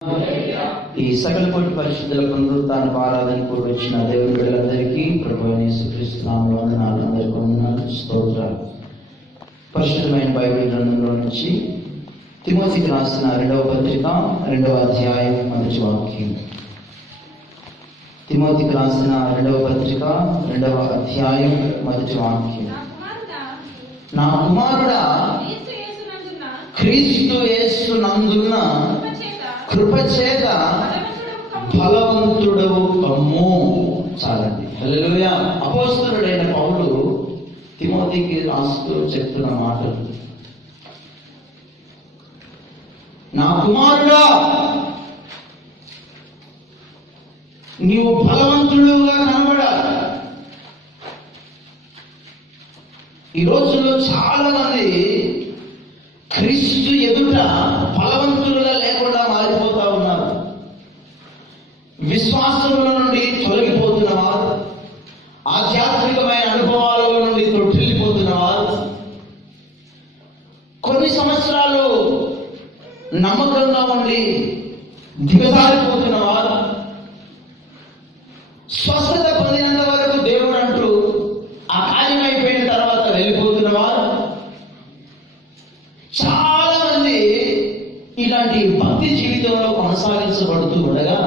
ఈ సకల కోటి పరిశుద్ధుల పునరుత్థానపు ఆరాధనకు వచ్చిన దేవుని బిడ్డలందరికీ ప్రభువైన యేసుక్రీస్తు నామములో వందనాలు. అందరికీ వందనాలు, స్తోత్రాలు. పరిశుద్ధమైన బైబిల్ గ్రంథంలో నుంచి తిమోతికి రాసిన 2వ పత్రిక 2వ అధ్యాయం 1వ వాక్యం. తిమోతికి రాసిన 2వ పత్రిక 2వ అధ్యాయం 1వ వాక్యం. నా కుమారుడా, క్రీస్తు యేసునందున్న కృపచేత బలవంతుడవు కమ్ము. చాలండి. హల్లెలూయా. అపోస్తలుడైన పౌలు తిమోతికి రాస్తూ చెప్తున్న మాటలు, నా కుమారుడా, నీవు బలవంతుడుగా కనబడాలి. ఈ రోజుల్లో చాలా మంది క్రీస్తు ఎదుట బలవంతులుగా లేకుండా మారిపోతా ఉన్నారు. విశ్వాసంలో నుండి తొలగిపోతున్నవారు, ఆధ్యాత్మికమైన అనుభవాల నుండి తొట్టిల్లిపోతున్నవారు, కొన్ని సంవత్సరాలు నమ్మకంగా ఉండి దిగజారిపోతున్నవారు, స్వస్థత పొందినంత వరకు దేవుడు అంటూ ఆ కార్యం అయిపోయిన తర్వాత వెళ్ళిపోతున్నవారు చాలా మంది ఇలాంటి భక్తి జీవితంలో కొనసాగించబడుతూ ఉండగా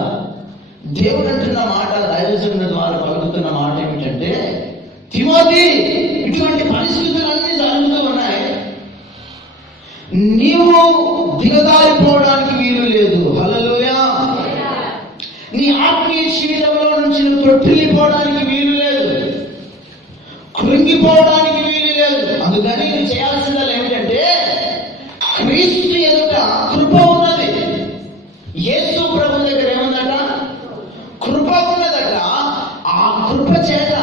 దేవుడు అంటున్న మాట, దైవజనుల ద్వారా పలుకుతున్న మాట ఏమిటంటే, తిమోతి, ఇటువంటి పరిస్థితులన్నీ జరుగుతూ ఉన్నాయి, నీవు దిగజారిపోవడానికి వీలు లేదు. హల్లెలూయా. నీ ఆత్మీయ జీవితంలో నుంచి నువ్వు తొట్టిల్లిపోవడానికి వీలు లేదు, కృంగిపోవడానికి వీలు లేదు. అందుకని నువ్వు చేయాల్సింది ఏమిటంటే, క్రీస్తు ఎదుట కృప ఉన్నది. యేసు ప్రభు దగ్గర ఏముందట? కృప ఉన్నదట. ఆ కృప చేత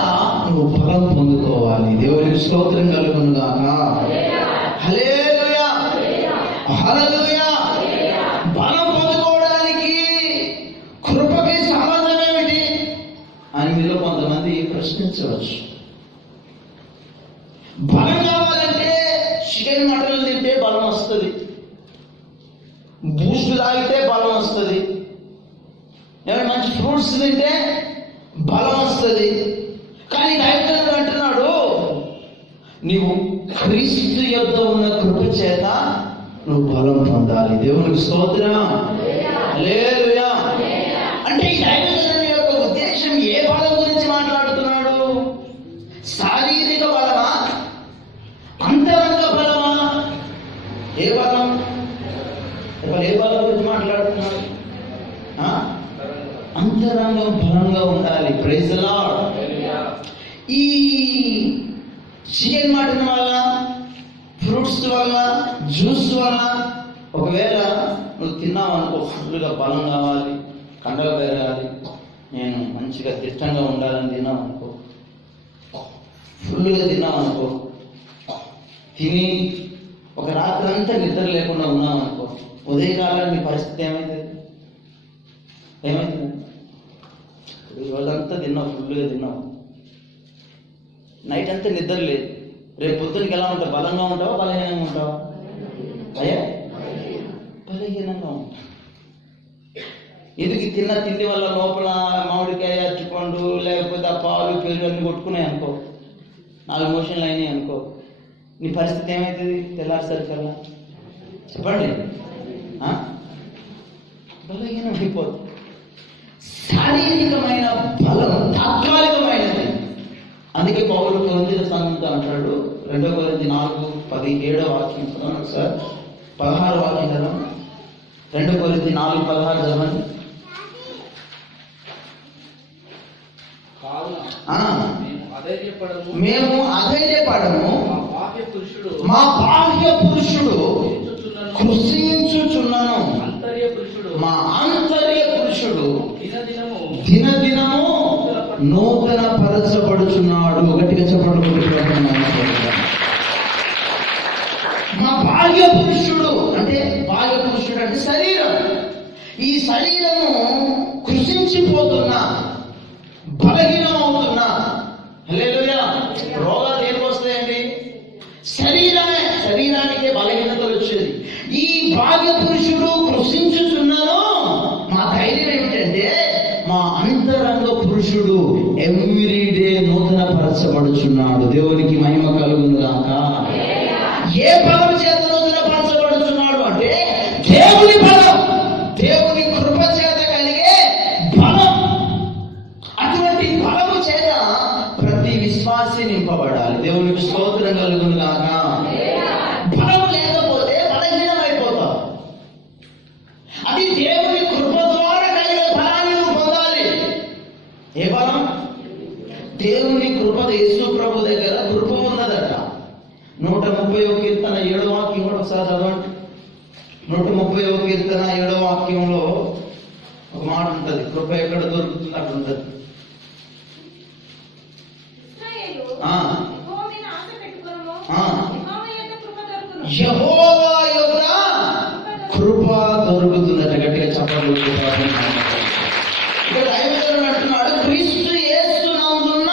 నువ్వు బలం పొందుకోవాలి. దేవునికి స్తోత్రం కలుగును గాక. హల్లెలూయా, హల్లెలూయా. బలం పొందుకోవడానికి కృపకి సంబంధం ఏమిటి అని మీలో కొంతమంది ప్రశ్నించవచ్చు. బలం కావాలంటే చికెన్ మటన్లు తింటే బలం వస్తుంది, బూస్ట్ తాగితే బలం వస్తుంది, ఏమైనా మంచి ఫ్రూట్స్ తింటే బలం వస్తుంది. కానీ దైవజనుడు అంటున్నాడు, నీవు క్రీస్తు యొద్ద ఉన్న కృప చేత నువ్వు బలం పొందాలి. దేవునికి స్తోత్రం. హల్లెలూయా. అంటే ఈ దైవజనుడి యొక్క ఉద్దేశం ఏ బలం గురించి మాట్లాడుతున్నాడు? శారీరక బలమా? అంతరంగ బలమా? ఏ బలం? ఏ బలం గురించి మాట్లాడుతున్నారు? అంతరంగం బలంగా ఉండాలి. Praise the lord. ఈ చికెన్ మటన్ వల్ల, ఫ్రూట్స్ వల్ల, జ్యూస్ వల్ల ఒకవేళ నువ్వు తిన్నావు అనుకో, ఫుల్గా బలం కావాలి, కండలు పెరగాలి, నేను మంచిగా దిట్టంగా ఉండాలని తిన్నావు అనుకో, ఫుల్గా తిన్నావు అనుకో, తిని ఒక రాత్రి అంతా నిద్ర లేకుండా ఉన్నాం అనుకో, ఉదయకాలం నీ పరిస్థితి ఏమైతుంది? రోజంతా తిన్నావు, ఫుల్గా తిన్నావు, నైట్ అంతా నిద్ర లేదు, రేపు పొద్దునకి ఎలా ఉంటావు? బలంగా ఉంటావా, బలహీనంగా ఉంటావా? అయ్యా, బలహీనంగా ఉంటావు. ఎందుకు? తిన్న తిండి వల్ల లోపల మామిడికాయ, అరటిపండు, లేకపోతే ఆ పాలు, పెరుగు అన్ని కొట్టుకున్నాయి అనుకో, 4 మోషన్లు అయినాయి అనుకో, నీ పరిస్థితి ఏమవుతుంది తెల్లారిసరికల్లా? చెప్పండి. బలహీనం అయిపోతుంది. శారీరకమైన బలం తాత్కాలికమైనది. అందుకే పౌలు కొరింథీయుల సంఘంతో అంటాడు, 2 కొరింథీ 4:17 వాక్యం చదవండి సార్. 16 వాక్యం చదవండి. 2 కొరింథీ 4:16 చదవండి. మేము అధైర్యపడము, మా బాహ్య పురుషుడు కృషించుచున్నను, మా ఆంతర్య పురుషుడు దినదినము నూతన పరచబడుచున్నాడు. గట్టిగా చెప్పబడుతున్నాడు. మా బాహ్య పురుషుడు అంటే, బాహ్య పురుషుడు అంటే శరీరం. ఈ శరీరము కృషించిపోతున్నా, బలహీనం అవుతున్నా. హల్లెలూయా. రోగాలు దేనికి వస్తాయండి? శరీరానికే బలహీనతలు వచ్చేది. ఈ బాహ్య పురుషుడు కృషించుచున్నాను, యేసు ప్రభు దగ్గర కృప ఉన్నదట. 130వ కీర్తన 7వ వాక్యం కూడా ఒకసారి చదవండి. 130వ కీర్తన 7వ వాక్యంలో ఒక మాట ఉంటుంది, కృప ఎక్కడ దొరుకుతున్నట్టు ఉంటుంది. యెహోవా యొద్ద కృప దొరుకుతుందట. గట్టిగా చెప్పండి. ఇక్కడ దైవజనుడు అంటున్నాడు, క్రీస్తు యేసు నందున్న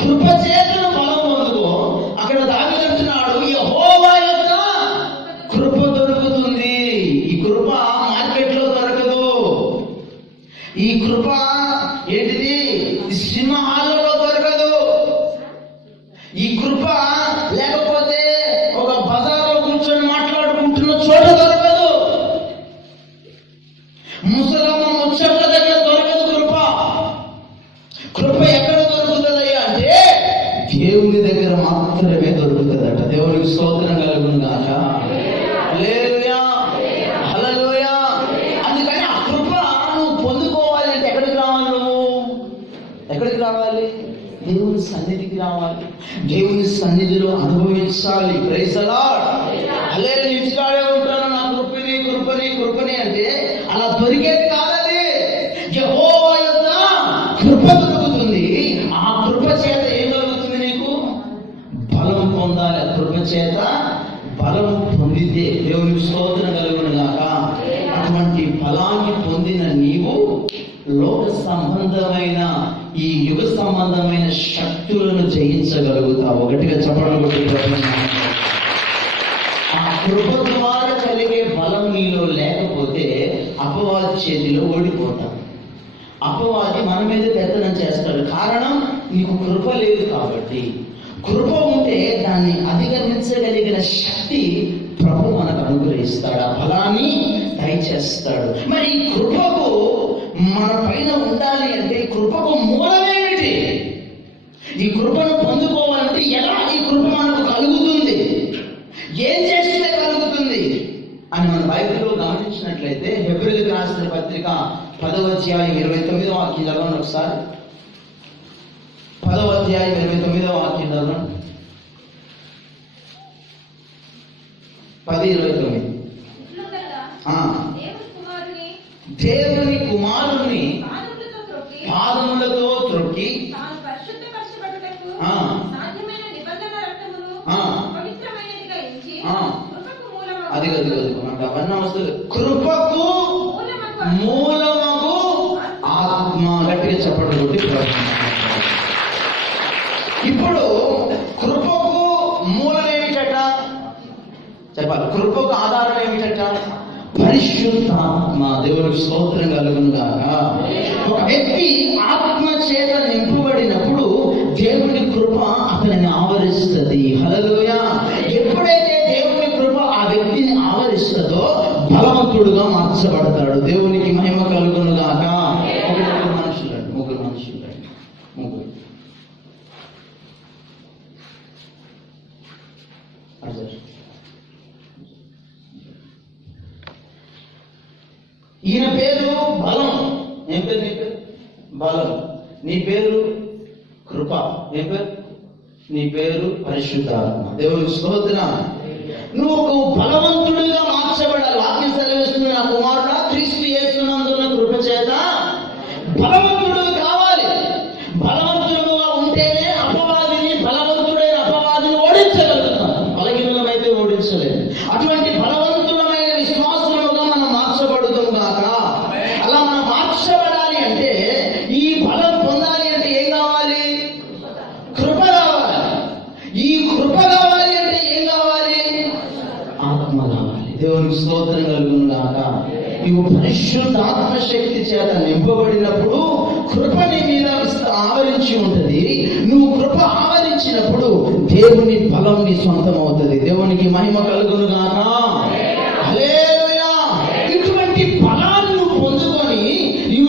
కృప చేతను బలం పొందుకో. అక్కడ దావీదు అంటున్నాడు, యెహోవా యొద్ద కృప దొరుకుతుంది. ఈ కృప మార్కెట్లో దొరకదు. ఈ కృప ఏంటిది? సింహాలలో దొరకదు. ఈ కృప లేకపోతే ఒక బజార్లో కూర్చొని మాట్లాడుకుంటున్న చోట దొరకదు. ముసలమ్మ ముచ్చట్ల దగ్గర దొరకదు కృప. కృప ఎక్కడ దొరుకుతుంది అంటే దేవుని దగ్గర మాత్రమే దొరుకుతుందట. దేవునికి స్తోత్రం కలుగును గాక. హల్లెలూయా, హల్లెలూయా. అందుకని ఆ కృప నువ్వు పొందుకోవాలి అంటే ఎక్కడికి రావాలి? నువ్వు ఎక్కడికి రావాలి? దేవుని సన్నిధికి రావాలి. దేవుని సన్నిధిలో అనుభవించాలి. Praise the Lord. హల్లెలూయా. ఇంటికాడే ఉంటాను, నా కృపని కృపని కృపని అంటే అలా దొరికేది కాదది. యెహోవా యొద్ద కృప దొరుకుతుంది. ఆ కృప చేత ఏం దొరుకుతుంది? నీకు బలం పొందాలి. ఆ కృప చేత బలం పొందితే దేవునికి స్తోత్రం కలుగును గాక. అటువంటి బలాన్ని పొందిన నీవు లోక సంబంధమైన ఈ యుగ సంబంధమైన శక్తులను జయించగలుగుతావు. ఒకటిగా చెప్పడం కొట్టి. ఆ కృప ద్వారా కలిగే బలం నీలో లేకపోతే అపవాది చేతిలో ఓడిపోతాం. అపవాది మన మీద పెత్తనం చేస్తాడు. కారణం నీకు కృప లేదు కాబట్టి. కృప ఉంటే దాన్ని అధిగమించగలిగిన శక్తి ప్రభు మనకు అనుగ్రహిస్తాడు. ఆ బలాన్ని దయచేస్తాడు. మరి ఈ కృపకు మన పైన ఉండాలి అంటే కృపకు మూలమేమిటి? ఈ కృపను పొందుకోవాలంటే ఎలా ఈ కృప మనకు కలుగుతుంది, ఏం చేస్తే కలుగుతుంది అని మన బైబిల్లో గమనించినట్లయితే హెబ్రీయులకు రాసిన పత్రిక 10వ అధ్యాయం 29వ వాక్యం చదవండి ఒకసారి. 10వ అధ్యాయం 29వ వాక్యం చదవండి. 10:29. దేవుని కుమారుని పాదములతో త్రొక్కి అది మనకు అవన్నీ వస్తుంది. కృపకు మూలమగు ఆత్మ. గట్టిగా చెప్పడం కొట్టి. ఇప్పుడు కృపకు మూలం ఏమిటట చెప్పాలి. కృపకు ఆధారం ఏమిటట? పరిశుద్ధాత్మ. దేవునికి స్తోత్రం కలుగును గాక. ఒక వ్యక్తి ఆత్మ చేత నింపబడినప్పుడు దేవుని కృప అతనిని ఆవరిస్తుంది. హల్లెలూయా. ఎప్పుడైతే దేవుని కృప ఆ వ్యక్తిని ఆవరిస్తుందో బలవంతుడుగా మార్చబడతాడు. దేవునికి మహిమ కలుగును గాక. ముగ్గురు మనుషులు ఈయన పేరు బలం. ఏం పేరు నీ పేరు? బలం. నీ పేరు కృప. ఏం పేరు? నీ పేరు పరిశుద్ధాత్మ. దేవుని స్తోత్రం. నువ్వు ఒక బలవంతుడిగా మార్చబడాలి. వాక్యం సెలవిస్తుంది, నా కుమారుడా క్రీస్తు యేసునందున్న కృప చేత బలవంతుడు కావాలి. బలవంతుడుగా ఉంటేనే అపవాదిని, బలవంతుడైన అపవాదిని ఓడించగలుగుతాం. బలహీనమైతే ఓడించలేదు. అటువంటి బలవంతులమైన విశ్వాసులుగా మనం మార్చబడుతాం గాక. అలా మనం మార్చబడాలి అంటే, ఈ బలం పొందాలి అంటే ఏం కావాలి? కృప కావాలి. ఈ కృప కావాలి అంటే ఏం కావాలి? ఆత్మ కావాలి. దేవునికి స్తోత్రం కలుగును గాక. నువ్వు పరిశుద్ధ ఆత్మశక్తి చేత నింపబడినప్పుడు కృప నీ మీద ఆవరించి ఉంటుంది. నువ్వు కృప ఆవరించినప్పుడు దేవుని బలం నీ సొంతం అవుతుంది. దేవునికి మహిమ కలుగును గాక. హల్లెలూయా. ఇటువంటి బలాన్ని నువ్వు పొందుకొని ఈ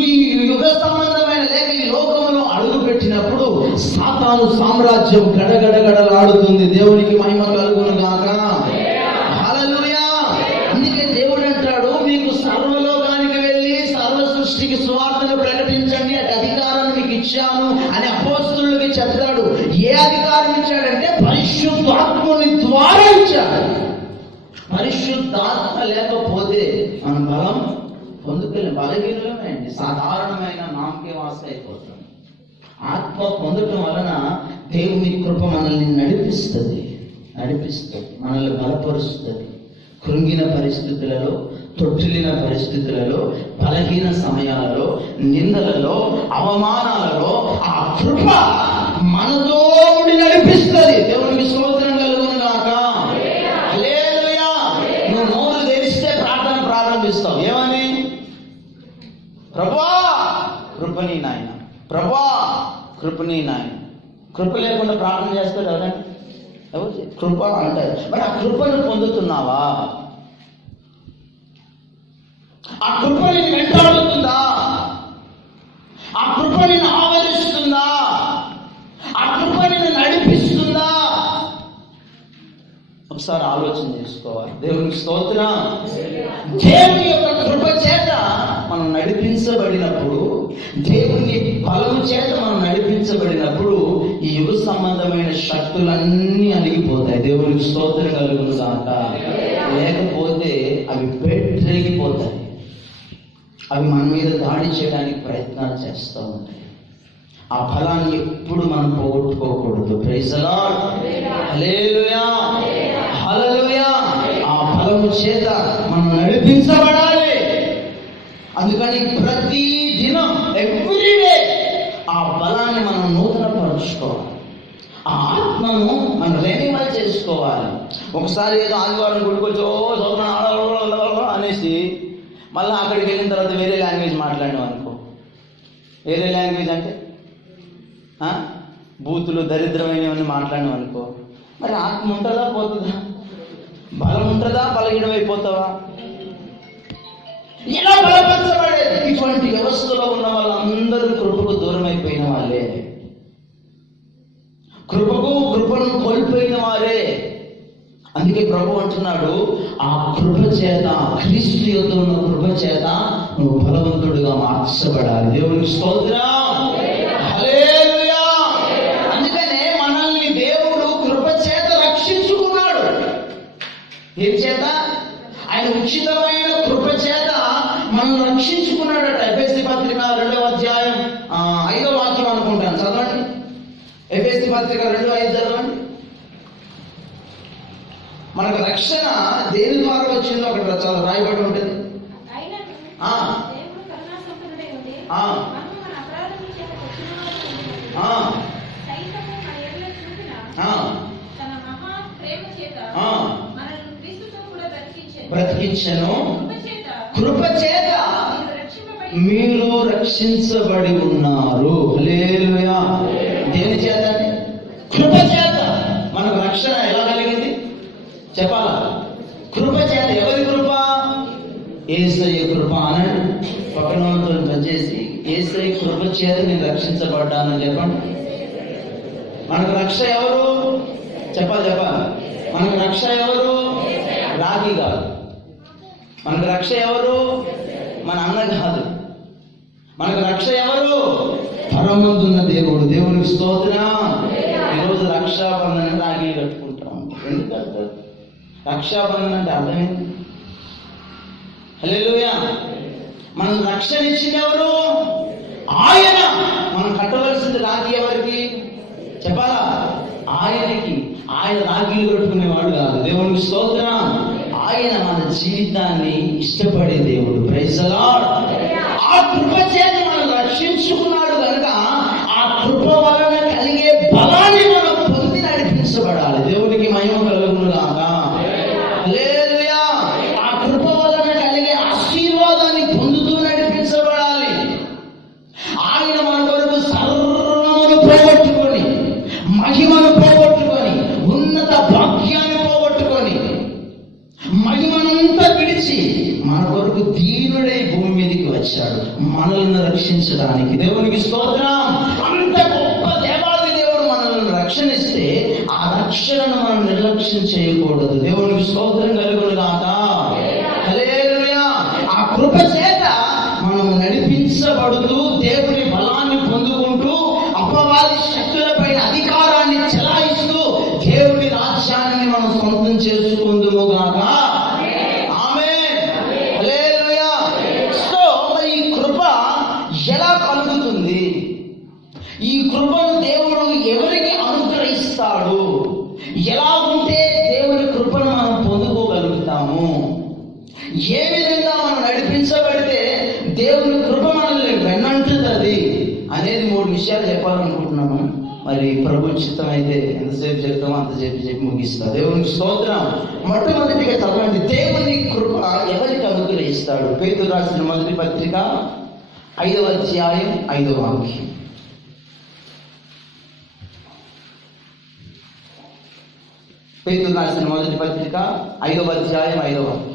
యుగ సంబంధమైన లేక ఈ లోకంలో అడుగు పెట్టినప్పుడు సాతాను సామ్రాజ్యం గడగడగడలాడుతుంది. దేవునికి మహిమ కలుగును గాక. హల్లెలూయా. అందుకే దేవుడు అంటాడు, మీకు సర్వలోకానికి వెళ్ళి సర్వ సృష్టికి సువార్తను ప్రకటించండి, అటు అధికారాన్ని మీకు ఇచ్చాను అని అపోస్తలులకి చెప్తాడు. ఏ అధికారం ఇచ్చాడంటే పరిశుద్ధాత్మని ద్వారా ఇచ్చాడు. పరిశుద్ధాత్మ లేకపోతే మన బలం పొందుకోలేం, బలహీనమే అండి, సాధారణమైన నామకే వాస అయిపోతుంది. ఆత్మ పొందటం వలన దేవుని కృప మనల్ని నడిపిస్తుంది, మనల్ని బలపరుస్తుంది. కృంగిన పరిస్థితులలో, తొట్టిల్లిన పరిస్థితులలో, బలహీన సమయాలలో, నిందలలో, అవమానాలలో ఆ కృప మనతో నడిపిస్తుంది. దేవునికి స్తోత్రం కలుగును గాక. హల్లెలూయా. నువ్వు నోరు తెరిస్తే ప్రార్థన ప్రారంభిస్తావు. ఏమని? ప్రభువా కృపని నాయన, ప్రభువా కృపని నాయన. కృప లేకుండా ప్రార్థన చేస్తారు ఎవరండి? ఎవరు? కృప అంటారు. మరి ఆ కృపను పొందుతున్నావా? ఆ కృప నిన్ను వెంటాడుతుందా? ఆ కృప నిన్ను ఆవరిస్తుందా? ఆ కృప నిన్ను నడిపిస్తుందా? ఒకసారి ఆలోచన చేసుకోవాలి. దేవునికి స్తోత్రం. దేవుని యొక్క కృప చేత మనం నడిపించబడినప్పుడు, దేవుని బలము చేత మనం నడిపించబడినప్పుడు ఈ యుగ సంబంధమైన శక్తులన్నీ అణిగిపోతాయి. దేవునికి స్తోత్రం కలుగును గాక. లేకపోతే అవి పెట్టిపోతాయి, అవి మన మీద దాడి చేయడానికి ప్రయత్నాలు చేస్తూ ఉంటాయి. ఆ ఫలాన్ని ఎప్పుడు మనం పోగొట్టుకోకూడదు. Praise the Lord. Hallelujah, hallelujah. ఆ ఫలము చేత మనం నడిపించబడాలి. అందుకని ప్రతి దినం, ఎవ్రీడే ఆ బలాన్ని మనం నూతన పరుచుకోవాలి. ఆ ఆత్మను మనం రెన్యువల్ చేసుకోవాలి. ఒకసారి ఏదో ఆదివారం గుడికొచ్చో అనేసి మళ్ళీ అక్కడికి వెళ్ళిన తర్వాత వేరే లాంగ్వేజ్ మాట్లాడినాం అనుకో. వేరే లాంగ్వేజ్ అంటే బూతులు, దరిద్రమైనవన్నీ మాట్లాడినాం అనుకో. మరి ఆత్మ ఉంటుందా, పోతుందా? బలం ఉంటుందా, బలహీనమైపోతావా? ఎలా బలపరచబడేది? ఇటువంటి వ్యవస్థలో ఉన్న వాళ్ళందరూ కృపకు దూరం అయిపోయిన వాళ్ళే, కృపను కోల్పోయిన వారే. అందుకే ప్రభు అంటున్నాడు, ఆ కృప చేత, క్రీస్తు యందు ఉన్న కృప చేత నువ్వు బలవంతుడిగా మార్చబడాలి. దేవునికి స్తోత్రం. హల్లెలూయా. అందుకనే మనల్ని దేవుడు కృప చేత రక్షించుకున్నాడు. ఏం చేత? ఆయన ఉచితమైన కృప చేత మనం రక్షించుకున్నాడట. ఎఫెసీ పత్రిక 2వ అధ్యాయం 5వ వాక్యం అనుకుంటాను, చదవండి. ఎఫెసీ పత్రిక 2:5 చదవండి. మనకు రక్షణ దేని ద్వారా వచ్చిందో అక్కడ చాలా రాయబడి ఉంటుంది. బ్రతికించెను, కృప చేత మీరు రక్షించబడి ఉన్నారు. హల్లెలూయా. దేని చేత? కృప చేత. మనకు రక్షణ ఎలా కలిగింది చెప్పాలా? కృప చేత. ఎవరి కృప? యేసయ్య కృప అనండి. పక్కన వాళ్ళతో పనిచేసి యేసయ్య కృప చేత నేను రక్షించబడ్డానని చెప్పండి. మనకు రక్ష ఎవరు? చెప్పాలి. మనకు రక్ష ఎవరు? రాగి కాదు. మనకు రక్ష ఎవరు? మన అన్న కాదు. మనకు రక్ష ఎవరు? పరమందున్న దేవుడు. దేవునికి స్తోత్రం. ఈరోజు రక్షాబంధన రాగి కట్టుకుంటాం. ఎందుకు కడతారు? రక్షాబంధన అంటే అర్థమైంది. హల్లెలూయా. మనం రక్షణ ఇచ్చింది ఎవరు? ఆయన. మనం కట్టవలసింది రాగి ఎవరికి చెప్పాలా? ఆయనకి. ఆయన రాఖీలు కట్టుకునేవాడు కాదు. దేవునికి స్తోత్రం. ఆయన మన జీవితాన్ని ఇష్టపడే దేవుడు. Praise the lord. ఆ కృప చేత మనం రక్షించుకున్నాడు కనుక ఆ కృప వలన కలిగే బలాన్ని మనం పొంది నడిపించబడాలి. దేవునికి మహిమ కలుగును గాక. హల్లెలూయా. ఆ కృప వలన కలిగే ఆశీర్వాదాన్ని పొందుతూ నడిపించబడాలి. ఆయన మన కొరకు సర్వమును పోగొట్టుకొని, మహిమను పోగొట్టుకొని, ఉన్నత భాగ్యాన్ని పోగొట్టుకొని, మహిమనంతా విడిచి మన కొరకు దీనుడై భూమి మీదకి వచ్చాడు మనల్ని రక్షించడానికి. దేవునికి స్తోత్రం. అంత గొప్ప దేవాది దేవుడు మనల్ని రక్షణిస్తే ఆ రక్షణను మనం నిర్లక్ష్యం చేయకూడదు. దేవునికి స్తోత్రం కలుగును గాక. హల్లెలూయా. ఆ కృప చేత మనం నడిపించబడుతూ దేవుని బలాన్ని పొందుకుంటూ దేవుని కృప మనల్ని వెన్నంటుతుంది అనేది 3 విషయాలు చెప్పాలనుకుంటున్నాను. మరి ప్రభు చిత్తం అయితే ఎంతసేపు చెప్తామో అంతసేపు చెప్పి ముగిస్తా. దేవునికి స్తోత్రం. మొట్టమొదటిగా చదవండి, దేవుని కృప ఎవరికి అనుగ్రహిస్తాడు? పేతురు రాసిన మొదటి పత్రిక 5వ అధ్యాయం 5వ వాక్యం. పేతురు రాసిన మొదటి పత్రిక 5వ అధ్యాయం 5వ వాక్యం.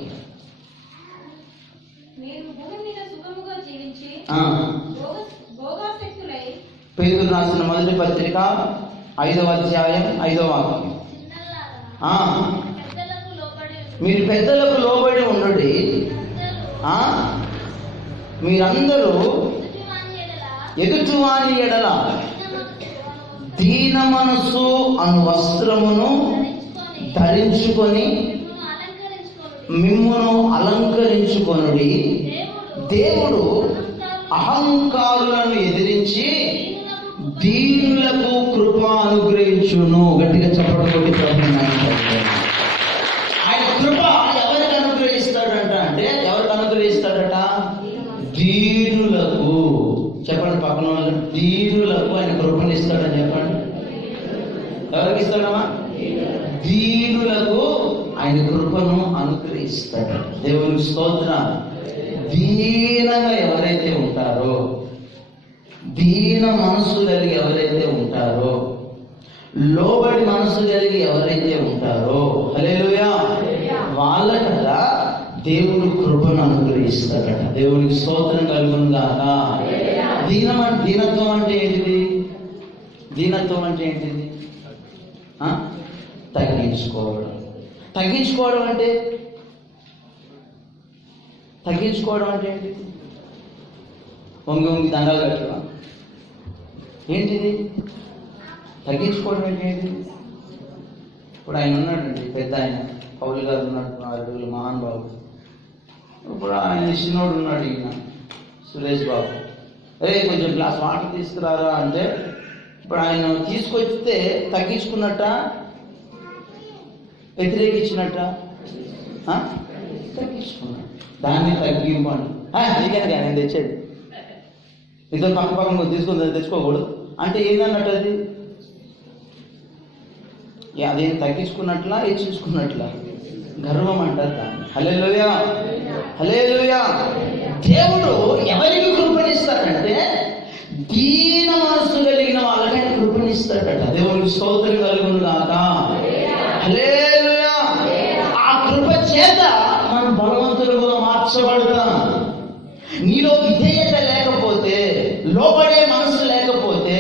పేతురు రాసిన మొదటి పత్రిక 5వ అధ్యాయం 5వ వాక్యం. మీరు పెద్దలకు లోబడి ఉండండి, మీరందరూ ఎదుటివాని ఎడల దీన మనస్సు అను వస్త్రమును ధరించుకొని మిమ్మును అలంకరించుకొనుడి. దేవుడు అహంకారులను ఎదిరించి దీనులకు కృప అనుగ్రహించును. గట్టిగా చెప్పడం. ఆయన కృప ఎవరికి అనుగ్రహిస్తాడట అంటే, ఎవరికి అనుగ్రహిస్తాడట? దీనులకు. చెప్పండి పక్కన వాళ్ళు, దీనులకు ఆయన కృపను ఇస్తాడని చెప్పండి. ఎవరికి ఇస్తాడమ్మా? దీనులకు ఆయన కృపను అనుగ్రహిస్తాడు. దేవునికి స్తోత్రం. దీనంగా ఎవరైతే ఉంటారో, దీన మనసు కలిగి ఎవరైతే ఉంటారో, లోబడి మనసు కలిగి ఎవరైతే ఉంటారో, హల్లెలూయా, వాళ్ళ కదా దేవుడు కృపను అనుగ్రహిస్తాడట. దేవునికి స్తోత్రం కలుగును గాక. దీనత్వం అంటే ఏంటిది? దీనత్వం అంటే ఏంటిది? తగ్గించుకోవడం. తగ్గించుకోవడం అంటే ఏంటి? వంగి దండాలు కట్టడం ఏంటిది? తగ్గించుకోవడం అంటే ఏంటి? ఇప్పుడు ఆయన ఉన్నాడండి, పెద్ద ఆయన పౌలు గారు ఉన్నాడు, 6 మహాన్ బాబు. ఇప్పుడు ఆయన చిన్నోడు ఉన్నాడు, ఈయన సురేష్ బాబు. కొంచెం గ్లాస్ వాటర్ తీసుకురారా అంటే, ఇప్పుడు ఆయన తీసుకొస్తే తగ్గించుకున్నట్ట, వ్యతిరేకించినట్ట? తగ్గించుకున్నాడు. దాన్ని తగ్గింపండి. నీకని నేను తెచ్చేది, ఇద్దరు పక్కన తీసుకుని తెచ్చుకోకూడదు అంటే ఏందన్నట్టు? అది అదేం తగ్గించుకున్నట్లా, హెచ్చించుకున్నట్లా? గర్వం అంటారు దాన్ని. హల్లెలూయా, హల్లెలూయా. దేవుడు ఎవరికి కృపణిస్తాడంటే, దీన మనసు కలిగిన వాళ్ళకి కృపణిస్తాడట. దేవునికి స్తోత్రం కలుగును గాక. హల్లెలూయా. ఆ కృప చేత మనం బలవంతులుగా మార్చబడతాం. నీలో విధేయత లేకపోతే, లోబడే మనసు లేకపోతే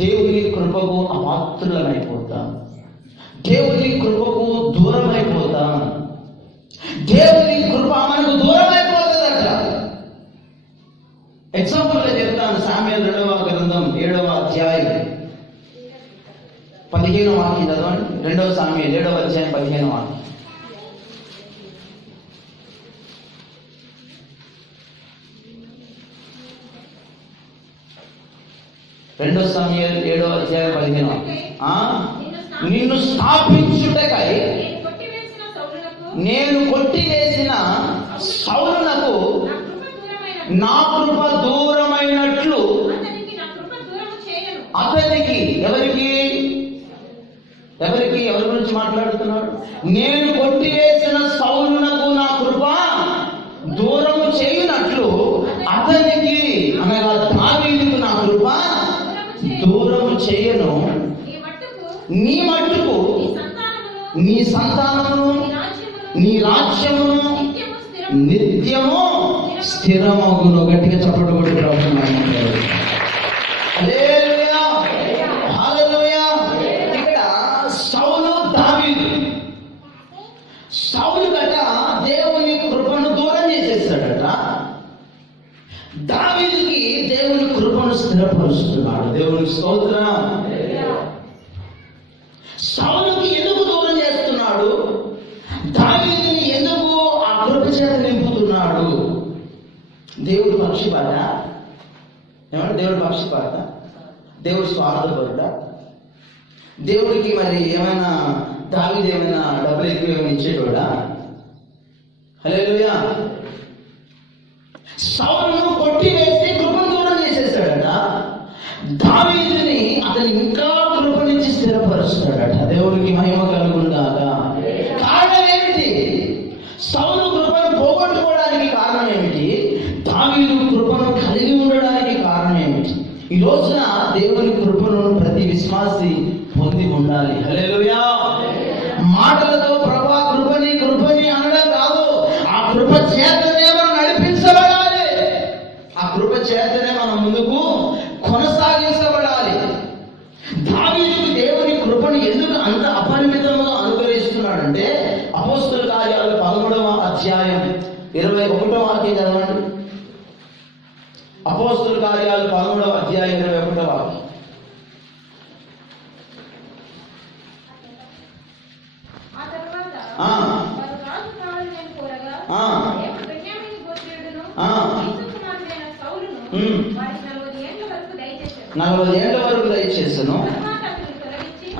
దేవుని కృపకు అపాత్రులమైపోతాం, దేవుని కృపకు దూరం అయిపోతాం, దేవుని కృప మనకు దూరం అయిపోతుందట. ఎగ్జాంపుల్గా చెప్తాను. సామ్యూయేలు 2వ గ్రంథం 7వ అధ్యాయం 15వ వాక్యం చదవండి. 2వ సామ్యూయేలు 7వ అధ్యాయం 15వ వాక్యం. 2వ సామ్యూయేలు 7వ అధ్యాయం 15వ వాక్యం. నిన్ను స్థాపించుటకై నేను కొట్టివేసిన సౌలునకు నా కృప దూరమైనట్లు అతనికి. ఎవరి గురించి మాట్లాడుతున్నాడు? నేను కొట్టివేసిన సౌలునకు నా కృప దూరము చేయునట్లు అతనికి, అనగా దావీదుకు నా కృప దూరము చేయను. నీ మట్టుకు నీ సంతానమును నీ రాజ్యమును నిత్యము స్థిరమగును. గట్టిగా చప్పట్లు కొట్టి ప్రభువుని. హల్లెలూయా, హల్లెలూయా. ఇక్కడ సౌలు, దావీదు. సౌలు గట దేవుని కృపను దూరం చేసేస్తాడట, దావీదుకి దేవుని కృపను స్థిరపరుస్తున్నాడు. దేవుని స్తోత్రం. సౌలుకి ఎందుకు దూరం చేస్తున్నాడు? దావీదుని ఎందుకు ఆ కృప చేత నింపుతున్నాడు? దేవుడు పక్షపాత? ఏమంటే దేవుడు పక్షపాత? దేవుడు స్వార్థపరుడా? దేవుడికి మరి ఏమైనా దావీదు ఏమైనా డబ్బులు ఎక్కువ ఏమైనా ఇచ్చేటోడా? హల్లెలూయా. సౌలును కొట్టివేసి కృపను దూరం చేసేసాడట. దావీదుని అతను ఇంకా కృప నుంచి స్థిరపరుస్తాడట. దేవునికి మహిమ కలుగునుగాక. కారణం ఏమిటి? సౌలు కృపను పోగొట్టుకోవడానికి కారణం ఏమిటి? దావీదు కృపను కలిగి ఉండడానికి కారణం ఏమిటి? ఈ రోజున దేవుని కృపను ప్రతి విశ్వాసి పొంది ఉండాలి. హల్లెలూయా. మాటలతో ప్రభా కృపని కృపని అనడం కాదు, ఆ కృప చేతనే మనం నడిపించబడాలి. ఆ కృప చేతనే మనం ముందుకు కొనసాగించబడాలి. దావీదుకు దేవుని కృపను ఎందుకు అంత అపరిమితంగా అనుగ్రహిస్తున్నాడంటే అపోస్తలుల కార్యాలు 13వ అధ్యాయం 21వ వాక్యం చదవండి. అపోస్తలుల కార్యాలు 13వ అధ్యాయం 21వ వాక్యం. నలభై ఏళ్ల వరకు దయచేసను,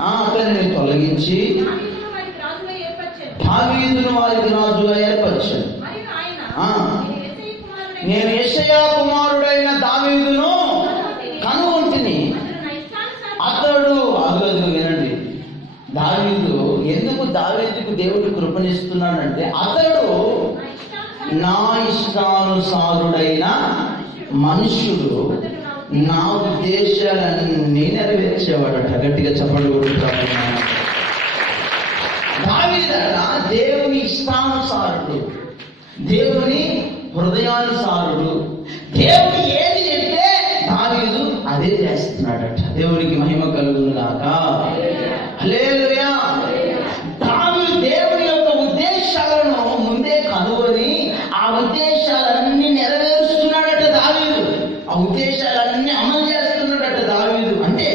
అతనిని తొలగించి దావీదును వారికి రాజుగా ఏర్పరిచాను. నేను యెషయా కుమారుడైన దావీదును కనుగొంటిని, అతడు అదుగదు. వినండి, దావీదు ఎందుకు దావీదుకు దేవుడు కృపనిస్తున్నాడంటే అతడు నా ఇష్టానుసారుడైన మనుష్యుడు, నా ఉద్దేశాలన్నీ నెరవేర్చేవాడట. గట్టిగా చెప్పండి కొడుతున్నాడు. దావీదట దేవుని ఇష్టానుసారుడు, దేవుని హృదయానుసారుడు. దేవుడు ఏది చెప్తే దావీదు అదే చేస్తున్నాడట. దేవునికి మహిమ కలుగునుగాక. హల్లెలూయా. దావీదు దేవుని యొక్క ఉద్దేశాలను ముందే కనుగొని ఆ ఉద్దేశాలన్నీ నెరవేరుస్తున్నాడట దావీదు. ఆ ఉద్దేశాలన్నీ అమలు చేస్తున్నాడట దావీదు. అంటే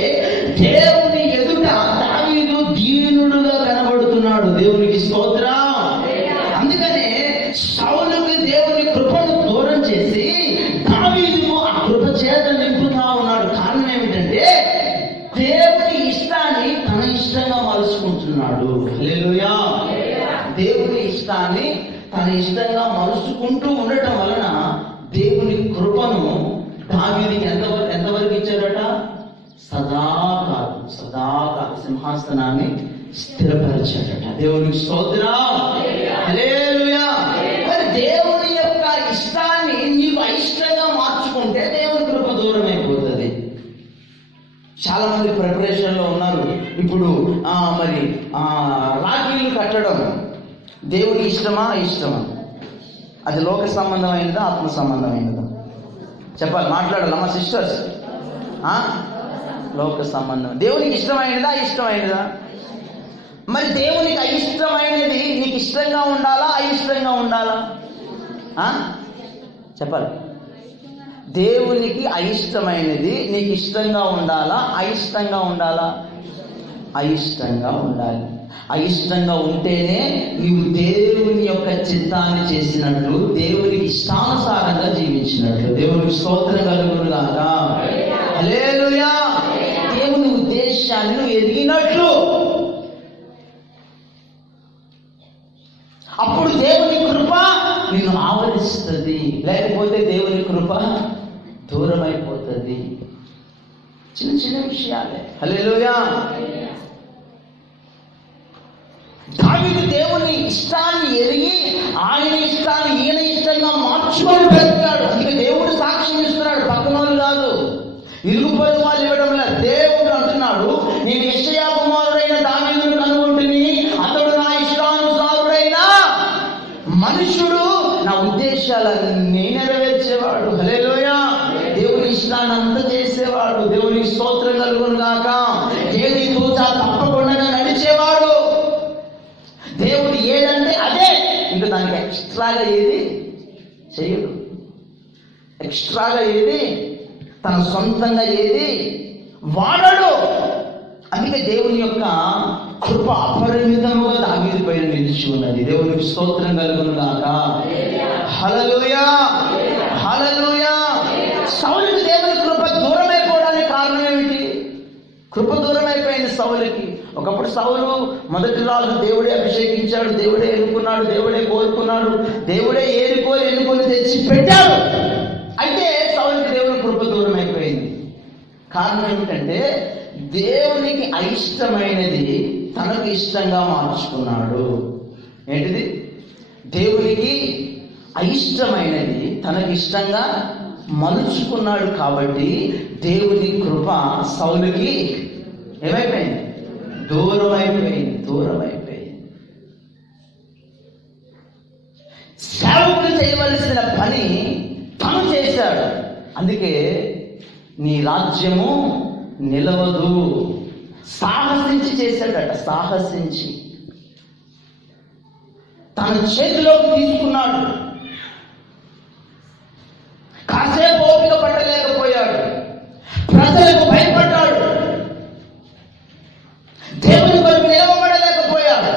దేవుని ఎదుట దావీదు దీనుడుగా కనబడుతున్నాడు. దేవునికి స్తోత్రం. అందుకనే సౌలుకి దేవుని కృపను దూరం చేసి దావీదుకు ఆ కృప చేత నింపుతా ఉన్నాడు. కారణం ఏమిటంటే దేవుని ఇష్టాన్ని తన ఇష్టంగా మలుచుకుంటున్నాడు. హల్లెలూయా. దేవుని ఇష్టాన్ని తన ఇష్టంగా మలుచుకుంటూ ఉండటం వలన దేవుని కృపను దావీదుకి ఎంతవరకు ఇచ్చారట? సదాకాలం సింహాసనాన్ని స్థిరపరిచాడట. దేవునికి స్తోత్రం. హల్లెలూయా. మరి దేవుని యొక్క ఇష్టాన్ని నీవు అయిష్టంగా మార్చుకుంటే దేవుని కృప దూరం అయిపోతుంది. చాలా మంది ప్రిపరేషన్ లో ఉన్నారు. ఇప్పుడు మరి రాఖీలు కట్టడం దేవునికి ఇష్టమా ఇష్టమా? అది లోక సంబంధమైనదా ఆత్మ సంబంధమైనదా? చెప్పాలి, మాట్లాడాలమ్మా సిస్టర్స్. లోక సంబంధం. దేవునికి ఇష్టమైనదా ఇష్టమైనదా? మరి దేవునికి అయిష్టమైనది నీకు ఇష్టంగా ఉండాలా అయిష్టంగా ఉండాలా? చెప్పాలి. దేవునికి అయిష్టమైనది నీకు ఇష్టంగా ఉండాలా అయిష్టంగా ఉండాలా? అయిష్టంగా ఉండాలి. అయిష్టంగా ఉంటేనే నీవు దేవుని యొక్క చిత్తాన్ని చేసినట్లు, దేవునికి ఇష్టానుసారంగా జీవించినట్లు. దేవునికి స్తోత్రం కలుగునుగాక. హల్లెలూయా. దేవుని ఉద్దేశాన్ని నువ్వు ఎదిగినట్లు, అప్పుడు దేవుని కృప నిన్ను ఆవరిస్తుంది. లేకపోతే దేవుని కృప దూరం అయిపోతుంది. చిన్న చిన్న విషయాలే. హల్లెలూయా. దావీదు దేవుని ఇష్టాన్ని ఎరిగి ఆయన ఇష్టాన్ని ఈయన ఇష్టంగా మార్చుకొని పెడతాడు. అందుకే దేవుడు సాక్ష్యం ఇస్తున్నాడు, పక్కన వాళ్ళు కాదు, ఇరుగుపోయిన వాళ్ళు ఇవ్వడం లేదు. దేవుడు అంటున్నాడు, నేను యెషయా కుమారుడైన దావీదును కనుగొంటిని, అతడు నా ఇష్టానుసారుడైన మనుషుడు, నా ఉద్దేశాలన్నీ నెరవేర్చేవాడు. హల్లెలూయా. దేవుని ఇష్టాన్ని అంతా చేసేవాడు. దేవునికి స్తోత్రం కలుగునుగాక. ఏది తూచా తప్పకుండా నడిచేవాడు. దేవుడు ఏదంటే అదే, ఇంకా దానికి ఎక్స్ట్రాగా ఏది చేయడు. ఎక్స్ట్రాగా ఏది తన సొంతంగా ఏది వాడడు. అందుకే దేవుని యొక్క కృప అపరిమితముగా దావీదు పైన నిలిచి ఉన్నది. దేవునికి స్తోత్రం కలుగునుగాక. హల్లెలూయా. హల్లెలూయా. సౌలుకి దేవుని కృప దూరం అయిపోవడానికి కారణం ఏమిటి? కృప దూరం అయిపోయింది సౌలు. సౌలుకి. ఒకప్పుడు సౌలు మొదటి రాజు, దేవుడే అభిషేకించాడు, దేవుడే ఎన్నుకున్నాడు, దేవుడే కోరుకున్నాడు, దేవుడే ఏరుకోరి ఎన్నుకొని తెచ్చి పెట్టాడు. అయితే సౌలుకి దేవుని కృప దూరం అయిపోయింది. కారణం ఏమిటంటే దేవునికి అయిష్టమైనది తనకు ఇష్టంగా మార్చుకున్నాడు. ఏంటిది? దేవునికి అయిష్టమైనది తనకు ఇష్టంగా మలుచుకున్నాడు. కాబట్టి దేవుని కృప సౌలుకి ఏమైపోయింది? దూరం అయిపోయింది. సేవకుడు చేయవలసిన పని తను చేశాడు. అందుకే నీ రాజ్యము నిలవదు. సాహసించి చేశాడట. సాహసించి తన చేతిలోకి తీసుకున్నాడు. కాసేపు ఓపిక పట్టలేకపోయాడు. ప్రజలకు భయపడ్డాడు. దేవుని కొరకు నిలవబడలేకపోయాడు.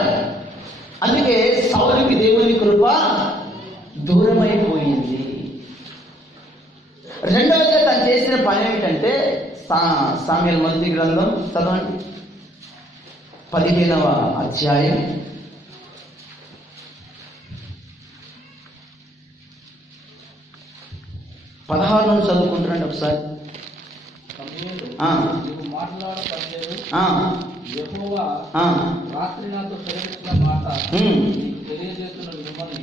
అందుకే సౌలుకి దేవుని కృప దూరమైపోయింది. రెండవదిగా తను చేసిన పని ఏమిటంటే సామ్యూయేలు మొదటి గ్రంథం చదవండి, 15వ అధ్యాయం 16 నుండి చదువుకుంటున్నాండి ఒకసారి. రాత్రి నాతో ప్రకటించిన మాట తెలియజేస్తున్న విధమని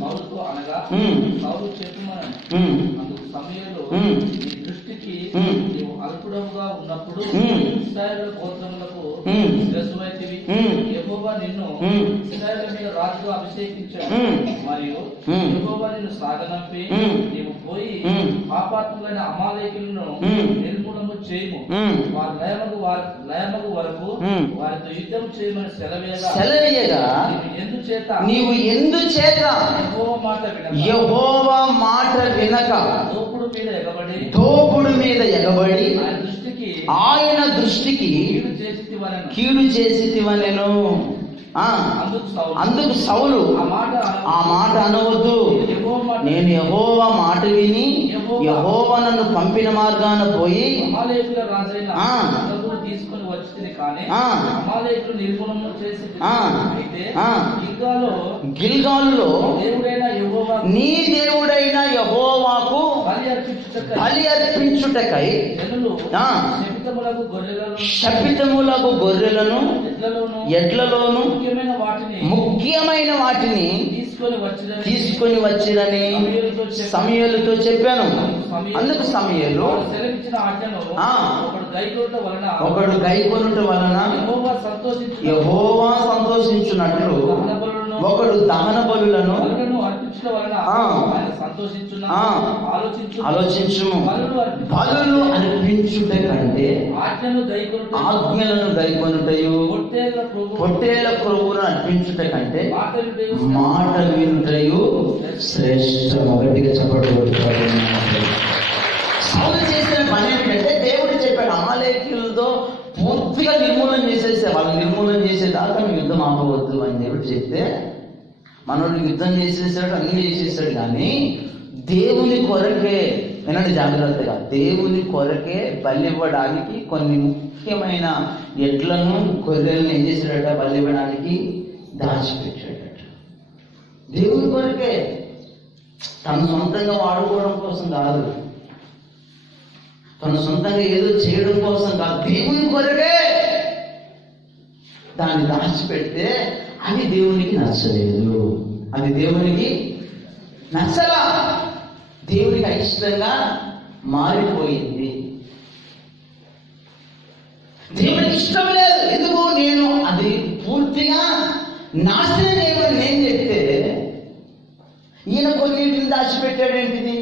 సౌలుతో అనగా, సౌలు చెప్పుమని. అందుకు సమయంలో నీ దృష్టికి నీవు అల్పుడముగా ఉన్నప్పుడు ఇశ్రాయేలు గోత్రములకు శిరస్సువైతివి. యెహోవా నిన్ను ఇశ్రాయేలు మీద రాజుగా అభిషేకించాడు. మరియు యెహోవా నిన్ను సాగనంపి నీవు పోయి పాపాత్ములైన అమాలేకులను నిర్మూలము చేయము. వారి లయమగు వరకు వారితో యుద్ధం చేయమని సెలవేయగా నీవు ఎందుచేత యెహోవా మాట వినక దోపుడు మీద ఎగబడి ఆయన దృష్టికి కీడు చేసితివనెను. అందుకు సౌలు ఆ మాట అనవద్దు, నేను యెహోవా మాట విని యెహోవా నన్ను పంపిన మార్గాన పోయి తీసుకుని వచ్చింది. కానీ అమాలేకులు నిర్మూలన చేసి గిల్గాలులో నీ దేవుడైన యెహోవాకు బలి అర్పించుటకై శపితములకు గొర్రెలను ఎడ్లలోను ముఖ్యమైన వాటిని తీసుకొని వచ్చిరని సమూయేలుతో చెప్పాను. అందుకు సమూయేలు ఒకడు గైకొనుట వలన యెహోవా సంతోషించున్నట్లు ఒకడు దహన బలులను ఆలోచించుము. బలులు అర్పించుట కంటే ఆజ్ఞలను గైకొనుటయు పొట్టేళ్ల క్రొవ్వును అర్పించుట కంటే మాట వినుటయు శ్రేష్టం. ఒకటిగా చెప్పబడుతాడు. సౌలు చేసిన పని ఏంటంటే దేవుడు చెప్పాడు, అమాలేకీయులతో పూర్తిగా నిర్మూలన చేసేసే, వాళ్ళు నిర్మూలన చేసేదాకా నువ్వు యుద్ధం ఆపవద్దు అని దేవుడు చెప్తే మనోడు యుద్ధం చేసేసాడు, అన్ని చేసేసాడు. కానీ దేవుని కొరకే, వినండి జాగ్రత్తగా, దేవుని కొరకే బలి ఇవ్వడానికి కొన్ని ముఖ్యమైన ఎడ్లను గొర్రెలను ఏం చేశాడట? బలి ఇవ్వడానికి దాచిపెట్టాడట. దేవుని కొరకే, తను సొంతంగా వాడుకోవడం కోసం కాదు, తను సొంతంగా ఏదో చేయడం కోసం కాదు, దేవుని కొరకే దాన్ని దాచిపెడితే అది దేవునికి నచ్చలేదు. అది దేవునికి నచ్చలా, దేవునికి అయిష్టంగా మారిపోయింది. దేవునికి ఇష్టం లేదు. ఎందుకు? నేను అది పూర్తిగా నాశనం చేయమని నేను చెప్తే ఈయన కొన్నింటిని దాచిపెట్టాడేంటిది?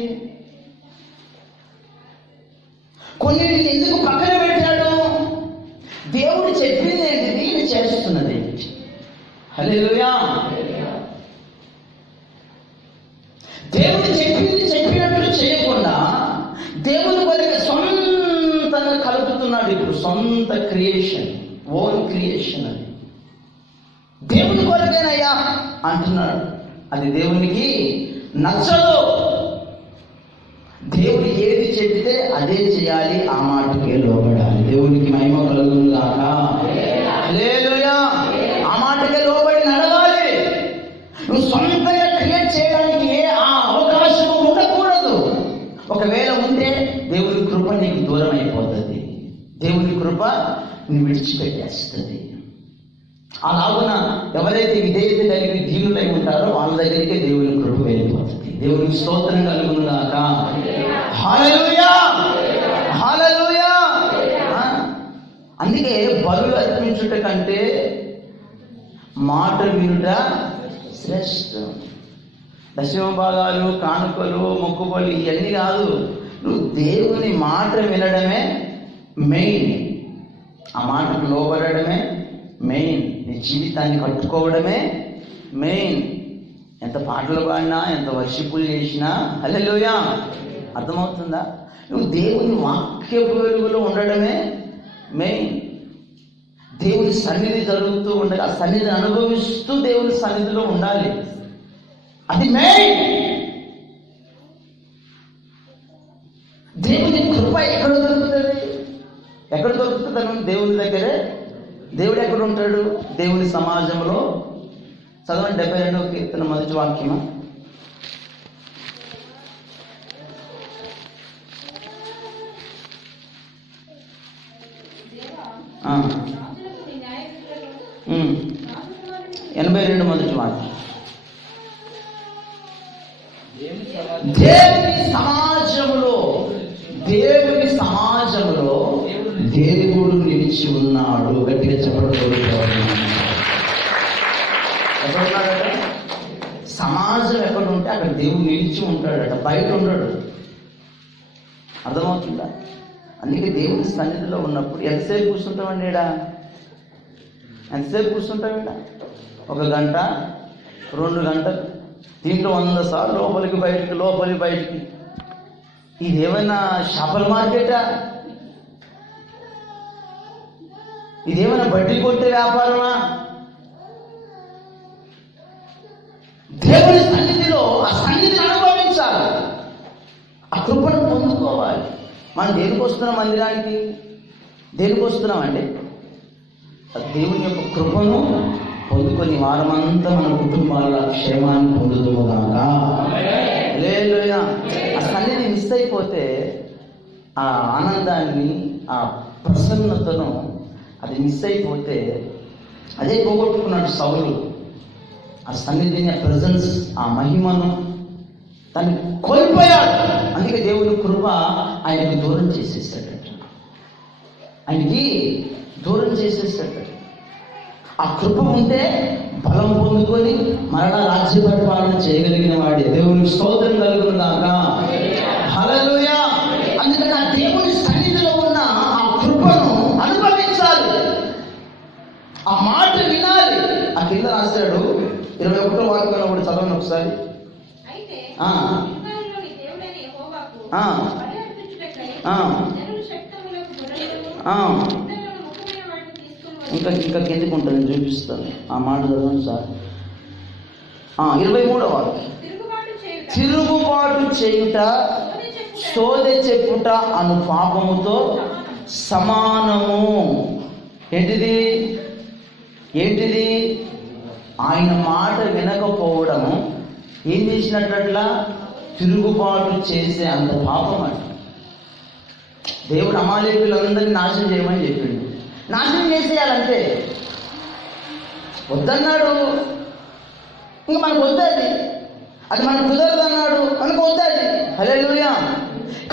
కొన్నింటిని ఎందుకు పక్కన పెట్టాడు? దేవుడు చెప్పింది ఏంటిది? ఈయన చేస్తున్నది ఏంటి? హల్లెలూయా. దేవుడు చెప్పింది చెప్పినట్లు చేయకుండా దేవుని కొరకు సొంతంగా కలుపుతున్నాడు. ఇప్పుడు సొంత క్రియేషన్, ఓన్ క్రియేషన్. అది దేవుని కొరకేనయ్యా అంటున్నాడు. అది దేవునికి నచ్చదు. దేవుడు ఏది చెబితే అదే చేయాలి, ఆ మాటకే లోబడాలి. దేవునికి మహిమ కలుగును గాక. హల్లెలూయా. ఆ మాటకే లోబడి నడవాలి. నువ్వు సొంతంగా క్రియేట్ చేయడానికి ఆ అవకాశం ఉండకూడదు. ఒకవేళ ఉంటే దేవుని కృప నీకు దూరం అయిపోతుంది. దేవుని కృప నువ్వు విడిచిపెట్టేస్తుంది. అలాగున ఎవరైతే విధేయత కలిగి దీనులై ఉంటారో వాళ్ళ దగ్గరికి దేవుని కృప వెళ్ళిపోతుంది. దేవునికి స్తోత్రం కలుగును గాక. హల్లెలూయా, హల్లెలూయా. అందుకే బలులు అర్పించుట కంటే మాట వినుట శ్రేష్టం. దశమ భాగాలు, కానుకలు, మొక్కుబళ్ళు ఇవన్నీ కాదు. నువ్వు దేవుని మాట వినడమే మెయిన్. ఆ మాటకు లోబడమే మెయిన్. నీ జీవితాన్ని కట్టుకోవడమే మెయిన్. ఎంత పాటలు పాడినా, ఎంత వర్షిప్పులు చేసినా, హల్లెలూయా, అర్థమవుతుందా? నువ్వు దేవుని వాక్యపు వెలుగులో ఉండడమే మెయిన్. దేవుని సన్నిధి జరుగుతూ ఉండగా ఆ సన్నిధిని అనుభవిస్తూ దేవుని సన్నిధిలో ఉండాలి. అది మెయిన్. దేవుని కృప ఎక్కడ దొరుకుతుంది? ఎక్కడ దొరుకుతుంది? దేవుని దగ్గరే. దేవుడు ఎక్కడ ఉంటాడు? దేవుని సమాజంలో. చదవండి 72వ కీర్తన మొదటి వాక్యము. ఆ 82 మొదటి వాక్యం. దేవుని సమాజంలో, దేవుని సమాజంలో దేవుడు నిలిచి ఉన్నాడు. గట్టిగా చెప్పకూడదు. ఎక్కడున్నాడట? సమాజం ఎక్కడ ఉంటే అక్కడ దేవుడు నిలిచి ఉంటాడట, బయట ఉండడు. అర్థమవుతుందా? అందుకే దేవుని సన్నిధిలో ఉన్నప్పుడు ఎంతసేపు కూర్చుంటామండి? ఎంతసేపు కూర్చుంటామండి? 1 గంట, 2 గంటలు. దీంట్లో 100 సార్లు లోపలికి బయటికి, లోపలికి బయటికి. ఇదేమైనా చేపల మార్కెటా? ఇదేమైనా బడ్డీ కొట్టే వ్యాపారమా? దేవుని సన్నిధిలో ఆ సన్నిధిని అనుభవించాలి, ఆ కృపను పొందుకోవాలి. మనం దేనికి వస్తున్నాం? మందిరానికి దేనికి వస్తున్నామండి? దేవుని యొక్క కృపను పొందుకొని వారమంతా మన కుటుంబాల క్షేమాన్ని పొందుతుగాక. హల్లెలూయా. ఆ సన్నిధి మిస్ అయిపోతే ఆ ఆనందాన్ని, ఆ ప్రసన్నతను అది మిస్ అయిపోతే అదే పోగొట్టుకున్నాడు సౌలు. ఆ సన్నిధిని, ఆ ప్రజెన్స్, ఆ మహిమను దాన్ని కోల్పోయాడు. అందుకే దేవుని కృప ఆయనకు దూరం చేసేసాడట. ఆయనకి దూరం చేసేసాడట. ఆ కృప ఉంటే బలం పొందుకొని మరణ రాజ్య పరిపాలన చేయగలిగిన వాడే. దేవునికి స్తోత్రం కలుగును గాక. హల్లెలూయా. అందుకని ఆ దేవుని సన్నిధిలో ఉన్న ఆ కృపను అనుభవించాలి, ఆ మాట వినాలి. ఆ కింద రాశాడు 21వ వాక్యంలో కూడా చదవండి ఒకసారి. ఇంకా కిందకు ఉంటుంది, చూపిస్తాను. ఆ మాట చదవండి సార్. 23వ వాక్యం. తిరుగుబాటు చేయుట, సోదె చెప్పుట అను పాపముతో సమానము. ఏంటిది? ఆయన మాట వినకపోవడము ఏం చేసినట్లట్లా? తిరుగుబాటు చేసే అంత పాపం అంట. దేవుడు అమాలేకులందరినీ నాశనం చేయమని చెప్పిండు. నాశనం చేసేయాలంటే వద్దన్నాడు. ఇంక మనకు వద్దది, అది మనకు కుదరదు అన్నాడు, మనకు వద్దది. హల్లెలూయా.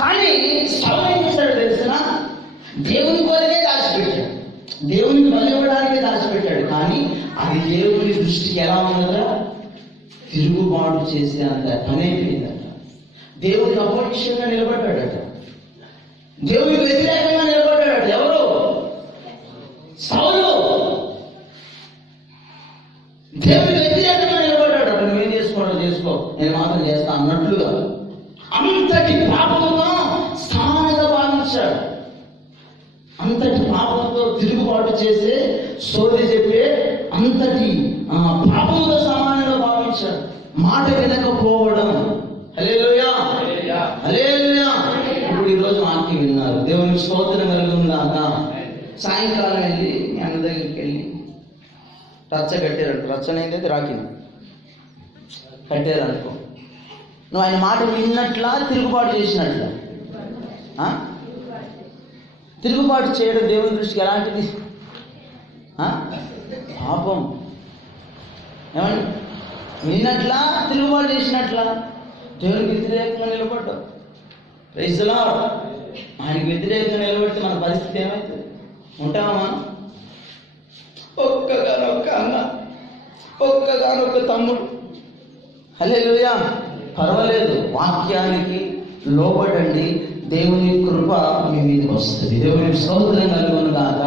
కానీ సౌలు ఏం చేశాడు తెలుసునా? దేవుని కొరకే దాచిపెట్టాడు, దేవునికి బలి ఇవ్వడానికే దాచిపెట్టాడు. కానీ అది దేవుని దృష్టికి ఎలా ఉన్నదా? తిరుగుబాటు చేసే అంత పని అయిపోయిందట. దేవునికి అపవిత్రంగా నిలబడ్డాడట, దేవునికి వ్యతిరేకంగా నిలబడ్డాడట. ఎవరు? సౌలు. దేవునికి వ్యతిరేకంగా నిలబడ్డాడట. నువ్వేం చేసుకోవడం చేసుకో, నేను మాత్రం చేస్తా అన్నట్లుగా అంతటి పాపంతో సమానంగా భావించాడు. అంతటి పాపంతో తిరుగుబాటు చేసే, సోది చెప్పే అంతటి పాపంతో సమానంగా భావించాడు. మాట వినకపోవడం. హల్లెలూయా, హల్లెలూయా. ఇప్పుడు వాక్యాన్ని విన్నారు. దేవునికి స్తోత్రం కలుగుతుందాక. సాయంకాలం వెళ్ళి మీ అన్న దగ్గరికి వెళ్ళి రచ్చ కట్టారు. రచ్చ అనేది రాకిన కట్టారు అనుకో, నువ్వు ఆయన మాట విన్నట్లా తిరుగుబాటు చేసినట్లా? తిరుగుబాటు చేయడం దేవుని దృష్టికి ఎలాంటిది? పాపం. ఏమండి? విన్నట్లా తిరుగుబాటు చేసినట్లా? దేవునికి వ్యతిరేకంగా నిలబడ్డావు. Praise the lord. ఆయనకి వ్యతిరేకంగా నిలబడితే మన పరిస్థితి ఏమవుతుంది? ఉంటామా మనం? ఒక్కగానొక్క అన్న, ఒక్కగానొక్క తమ్ముడు, హల్లెలూయా, పర్వాలేదు, వాక్యానికి లోబడండి, దేవుని కృప మీ మీదకి వస్తుంది. దేవునికి స్తోత్రం కలుగును గాక.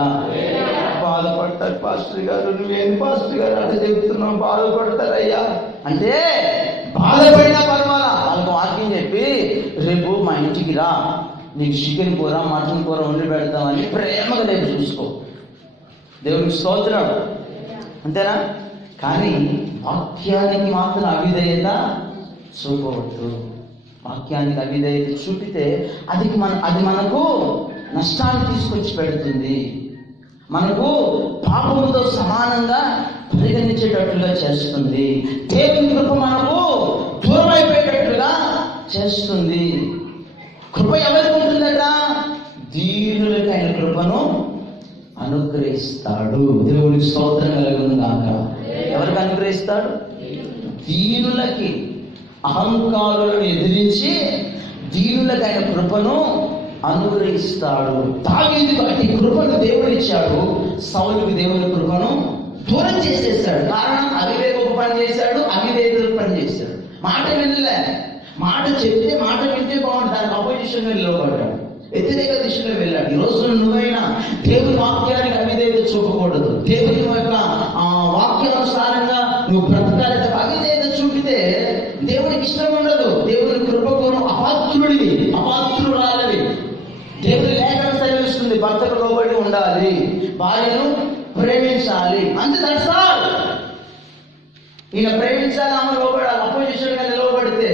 బాధపడతారు పాస్టర్ గారు, నువ్వేం పాస్టర్ గారు అంటే చెప్తున్నావు, బాధపడతారయ్యా అంటే బాధపడినా పర్వాలా, వాళ్ళకి వాక్యం చెప్పి రేపు మా ఇంటికి రా, నీకు చికెన్ కూర మటన్ కూర వండి పెడతామని ప్రేమగా రేపు చూసుకో. దేవునికి స్తోత్రం. అంతేనా? కానీ వాక్యానికి మాత్రం అవిధేయత చూపవద్దు. వాక్యానికి అవిధేయత చూపితే అది మనకు నష్టాన్ని తీసుకొచ్చి పెడుతుంది. మనకు పాపముతో సమానంగా పరిగణించేటట్లుగా చేస్తుంది. దేవుని కృప మనకు దూరం అయిపోయేటట్లుగా చేస్తుంది. కృప ఎవరికి ఉంటుందట? దీనులకు ఆయన కృపను అనుగ్రహిస్తాడు. దేవునికి స్తోత్రం కలుగును గాక. ఎవరికి అనుగ్రహిస్తాడు? దీనులకి. అహంకారులను ఎదిరించి దీనులకు ఆయన కృపను అనుగ్రహిస్తాడు. దావీదుకు అట్టి కృపను దేవుడు ఇచ్చాడు, సౌలుకి దేవుని కృపను దూరం చేసేస్తాడు. కారణం అవివేకపు పని చేశాడు, అవివేకులకు పని చేశాడు. మాట వినలే. మాట చెప్తే మాట వింటే బాగుంటుంది, దానికి అపోజిషన్ నిలబడ్డాడు, వ్యతిరేక దిశలో వెళ్ళాడు. ఈ రోజు నువ్వైనా దేవుని వాక్యానికి అవిధేయత చూపకూడదు. దేవుని యొక్క వాక్యానుసారంగా నువ్వు బ్రతకాలి. అవిధేయత చూపితే దేవునికి ఇష్టం ఉండదు. దేవుని కృపకు అపాత్రుడివి, అపాత్రురాలవి. దేవుని లేఖనం సెలవిస్తుంది, భర్తకు లోబడి ఉండాలి, భార్యను ప్రేమించాలి. అంతే. That's all. ఈయన ప్రేమించాలి, ఆమె లోబడాలి. అపోజిషన్ గా నిలబడితే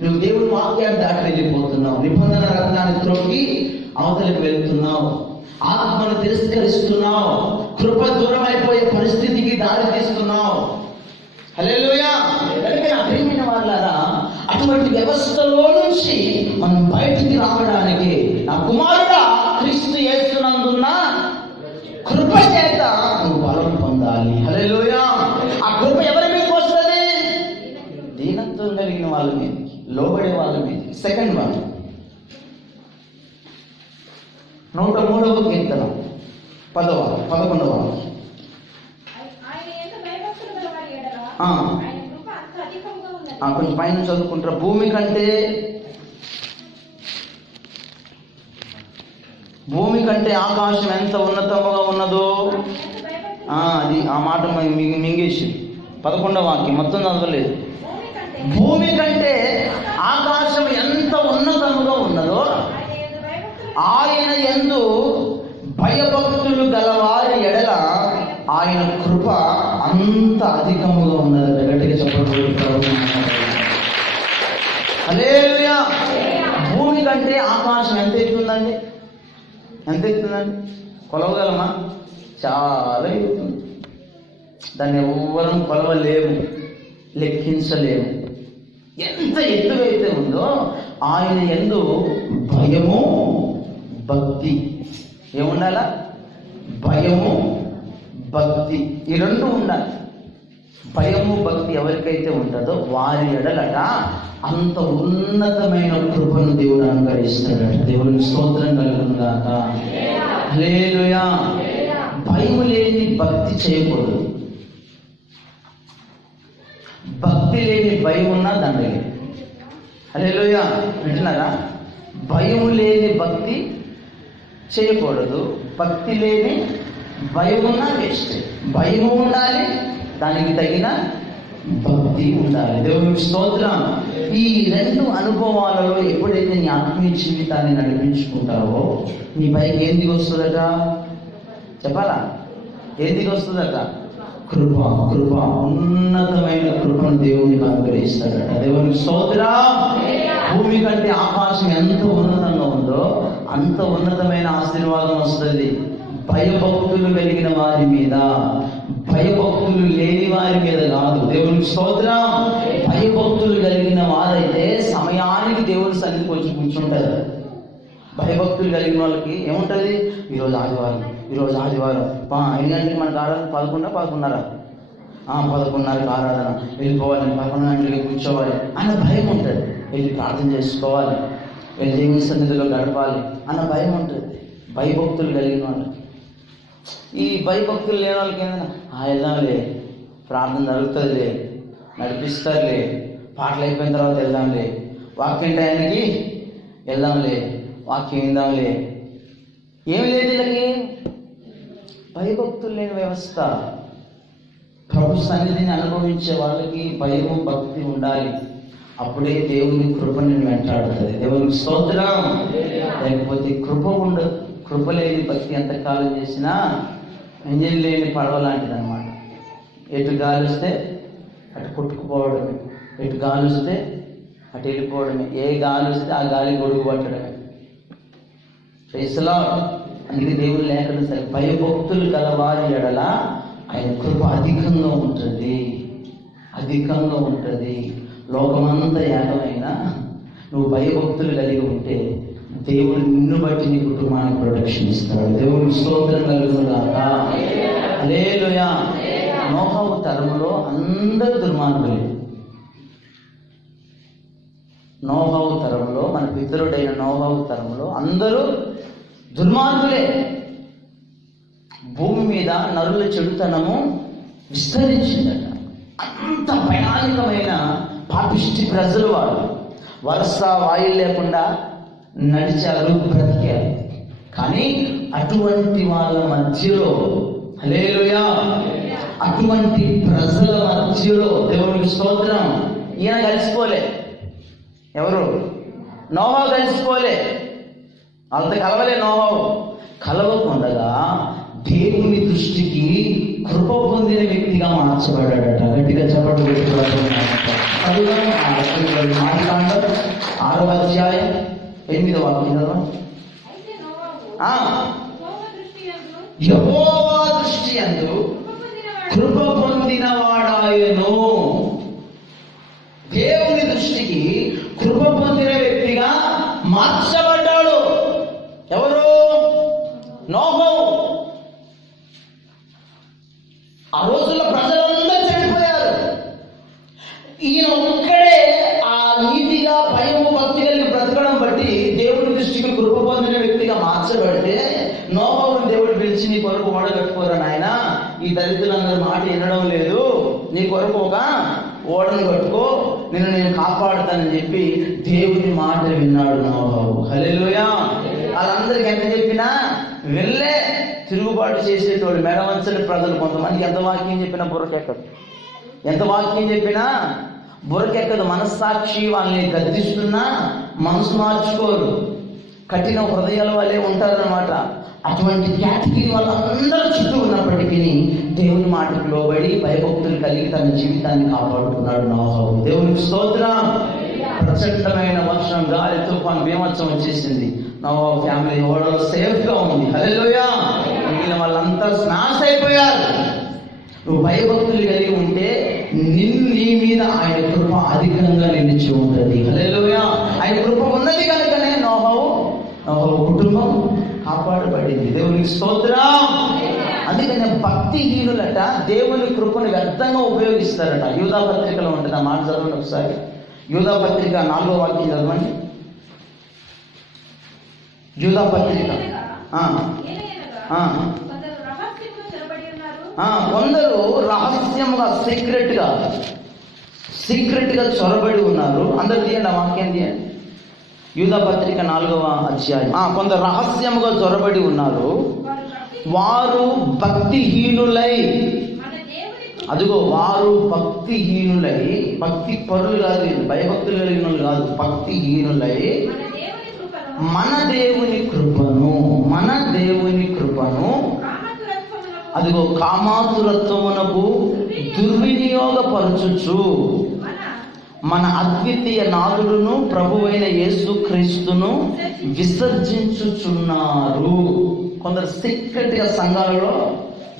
నువ్వు దేవుని వాక్యాన్ని దాటి వెళ్ళిపోతున్నావు. నిబంధన రత్నాన్ని త్రొక్కి అవతలికి వెళ్తున్నావు. ఆత్మను తిరస్కరిస్తున్నావు. కృప దూరం అయిపోయే పరిస్థితికి దారి తీస్తున్నావు. హల్లెలూయా. అందుకే నా ప్రియమైన వాళ్ళారా, అటువంటి వ్యవస్థలో నుంచి మనం బయటికి రావడానికి నా కుమారుడా క్రీస్తు యేసునందున్న కృప చేత నువ్వు బలం పొందాలి. హల్లెలూయా. ఆ కృప ఎవరి మీదకి వస్తుంది? దీనత్వం కలిగిన వాళ్ళ మీదకి, లోబడే వాళ్ళ మీదకి. సెకండ్ వన్, 103వ కీర్తన 11వ. కొంచెం పైన చదువుకుంటారా? భూమి కంటే ఆకాశం ఎంత ఉన్నతముగా ఉన్నదో. అది ఆ మాట మింగేసి 11వ వాక్యం మొత్తం చదవలేదు. భూమి కంటే ఆకాశం ఎంత ఉన్నతముగా ఉన్నదో ఆయన యందు భయభక్తులు గలవారి ఎడల ఆయన కృప అంత అధికముగా ఉన్నది. గట్టిగా చెప్పండి. హల్లెలూయా. భూమి కంటే ఆకాశం ఎంత ఎత్తుందండి? ఎంత ఎత్తుందండి? కొలవగలమా? చాలా ఎత్తుంది. దాన్ని ఎవ్వరం కొలవలేము, లెక్కించలేము. ఎంత ఎత్తుగా అయితే ఉందో ఆయన యందు భయము భక్తి. ఏముండాలా? భయము భక్తి, ఈ రెండు ఉండాలి. భయము భక్తి ఎవరికైతే ఉంటుందో వారి ఎడలట అంత ఉన్నతమైన కృపను దేవుడు అనుగ్రహిస్తాడట. దేవునికి స్తోత్రం కలుగును గాక. హల్లెలూయా. భయము లేని భక్తి చేయకూడదు. భక్తి లేని భయం ఉన్నా దండగే. హల్లెలూయా. వింటున్నారా? భయము లేని భక్తి చేయకూడదు. భక్తి లేని భయం ఉన్నా వేస్ట్. భయము ఉండాలి, దానికి తగిన భక్తి ఉండాలి. దేవునికి స్తోత్రం. ఈ రెండు అనుభవాలలో ఎప్పుడైతే నీ ఆత్మీయ జీవితాన్ని నడిపించుకుంటావో నీ పైకి ఏం దిగి వస్తుందట? చెప్పాలా? ఏం దిగి వస్తుందట? కృప. కృప, ఉన్నతమైన కృపను దేవునికి అనుగ్రహిస్తాడట. దేవునికి స్తోత్రం. భూమి కంటే ఆకాశం ఎంత ఉన్నతంగా ఉందో అంత ఉన్నతమైన ఆశీర్వాదం వస్తుంది. భయభక్తులు కలిగిన వారి మీద, భయభక్తులు లేని వారి మీద కాదు. దేవునికి స్తోత్రం. భయభక్తులు కలిగిన వారైతే సమయానికి దేవుని సన్నిధికి వచ్చి కూర్చుంటారు. భయభక్తులు కలిగిన వాళ్ళకి ఏముంటుంది? ఈరోజు ఆదివారం ఎన్ని గంటలకి మనకు ఆరాధన? 11:30 11:30కి ఆరాధన, వెళ్ళిపోవాలి, 11 గంటలకి కూర్చోవాలి అన్న భయం ఉంటుంది. వెళ్ళి ప్రార్థన చేసుకోవాలి, వెళ్ళి దేవుని సన్నిధిలో గడపాలి అన్న భయం ఉంటుంది భయభక్తులు కలిగిన వాళ్ళకి. ఈ భయభక్తులు లేని వాళ్ళకి ఏదైనా వెళ్దాంలే, ప్రార్థన జరుగుతుందిలే, నడిపిస్తారులే, పాటలు అయిపోయిన తర్వాత వెళ్దాంలే, వాక్యం టైంకి వెళ్దాంలే, వాక్యం విందాంలే, ఏమి లేదు వీళ్ళకి. భయభక్తులు లేని వ్యవస్థ. ప్రభు సన్నిధిని అనుభవించే వాళ్ళకి భయము భక్తి ఉండాలి. అప్పుడే దేవుని కృప నేను వెంటాడుతుంది. దేవునికి స్తోత్రం. లేకపోతే కృప ఉండదు. కృప లేని భక్తి ఎంతకాలం చేసినా ఇంజిన్ లేని పడవ లాంటిది అనమాట. ఎటు గాలి వస్తే అటు కొట్టుకుపోవడమే, ఎటు గాలి వస్తే అటు వెళ్ళిపోవడమే, ఏ గాలి వస్తే ఆ గాలి గొడుగు పట్టడమే. అందుకే దేవుడు లేకుండా సరే భయభక్తులు గలవారి ఎడల ఆయన కృప అధికంగా ఉంటుంది. లోకమంతా ఏకమైనా నువ్వు భయభక్తులు కలిగి ఉంటే దేవుడు నిన్ను బట్టి నీ కుటుంబానికి ప్రొటెక్షన్ ఇస్తాడు. దేవుడికి స్తోత్రం కలుగునుగాక. హల్లెలూయా. నోహవు తరములో అందరూ దుర్మార్గులే. నోహవు తరంలో, మన పితరుడైన నోహవు తరంలో అందరూ దుర్మార్గులే. భూమి మీద నరుల చెడుతనము విస్తరించిందట. అంత భయానకమైన పాపిష్టి ప్రజలు వాళ్ళు. వరుస వాయువు లేకుండా నడిచారు, బ్రతికారు. కానీ అటువంటి వాళ్ళ మధ్యలో, హల్లెలూయా, అటువంటి ప్రజల మధ్యలో దేవునికి స్తోత్రం, ఈయన కలిసిపోలే. ఎవరు? నోహవు కలిసిపోలే. వాళ్ళతో కలవలే. నోహవు కలవకుండగా దేవుని దృష్టికి కృప పొందిన వ్యక్తిగా మార్చబడ్డాడట. గట్టిగా చెప్పడం ఆదికాండం 6వ అధ్యాయం 8వ వాక్యం. యెహోవా దృష్టి యందు కృప పొందిన వాడాయను. దేవుని దృష్టికి కృప పొందిన వ్యక్తిగా మార్చబడ్డాడు. ఎవరు? నోహవు. ఆ రోజుల్లో ప్రజలందరూ చనిపోయారు. ఈయన ఒక్కడే ఆ నీతిగా భయము భక్తి కలిగి బ్రతకడం బట్టి దేవుని దృష్టికి కృప పొందిన వ్యక్తిగా మార్చబడితే నోహవుని దేవుడు పిలిచి, నీ కొరకు ఓడ కట్టుకోరా నాయన, ఈ దళితులందరూ మాట వినడం లేదు, నీ కొరకు ఒక ఓడను కట్టుకో, నేను కాపాడుతానని చెప్పి దేవుని మాట విన్నాడు నోహవు. హల్లెలూయా. వాళ్ళందరికీ ఎంత చెప్పినా వెళ్ళే తిరుగుబాటు చేసేటోళ్ళు, మెడవంచని ప్రజలు. కొంతమందికి ఎంత వాక్యం చెప్పినా బుర్రకెక్కదు, ఎంత వాక్యం చెప్పినా బుర్రకెక్కదు. మనస్సాక్షి వాళ్ళని గద్దిస్తున్నా మనసు మార్చుకోరు, కఠిన హృదయాల వాళ్ళే ఉంటారనమాట. అటువంటి కేటగిరీ వాళ్ళందరూ చుట్టూ ఉన్నప్పటికీ దేవుని మాటకు లోబడి భయభక్తులు కలిగి తన జీవితాన్ని కాపాడుకున్నాడు నోహవు. దేవునికి స్తోత్రం. ప్రచండమైన వర్షం, గాలి, తుఫాన్, బీభత్సం వచ్చేసింది. నోహవు ఫ్యామిలీ ఓడలో సేఫ్ గా ఉంది. హల్లెలూయా. మిగిలిన వాళ్ళంతా స్నాశ అయిపోయారు. నువ్వు భయభక్తులు కలిగి ఉంటే నీ మీద ఆయన కృప అధికంగా నిలిచి ఉంటుంది. హల్లెలూయా. ఆయన కృప ఉన్నది కనుకనే నోహవు కుటుంబం కాపాడబడింది. దేవునికి స్తోత్రం. అందుకనే భక్తిహీనులట దేవుని కృపను వ్యర్థంగా ఉపయోగిస్తారట. యూదా పత్రికలో ఉంటుంది. ఆ మాట చదవండి ఒకసారి. యూదా పత్రిక 4వ వాక్యం చదవండి. యూదా పత్రిక కొందరు రహస్యముగా సీక్రెట్ గా చొరబడి ఉన్నారు. అందరు తీయండి, ఆ వాక్యం తీయండి. యూదా పత్రిక 4వ అధ్యాయం. కొందరు రహస్యముగా చొరబడి ఉన్నారు, వారు భక్తిహీనులై. అదిగో వారు భక్తిహీనులై, భక్తి పరులు కాదు, భయభక్తులు కలిగిన కాదు, భక్తిహీనులై మన దేవుని కృపను అదిగో కామాతురత్వమునకు దుర్వినియోగపరచుచు మన అద్వితీయ నాథుడును ప్రభువైన యేసు క్రీస్తును విసర్జించుచున్నారు. కొందరు సీక్రెట్ గా సంఘాలలో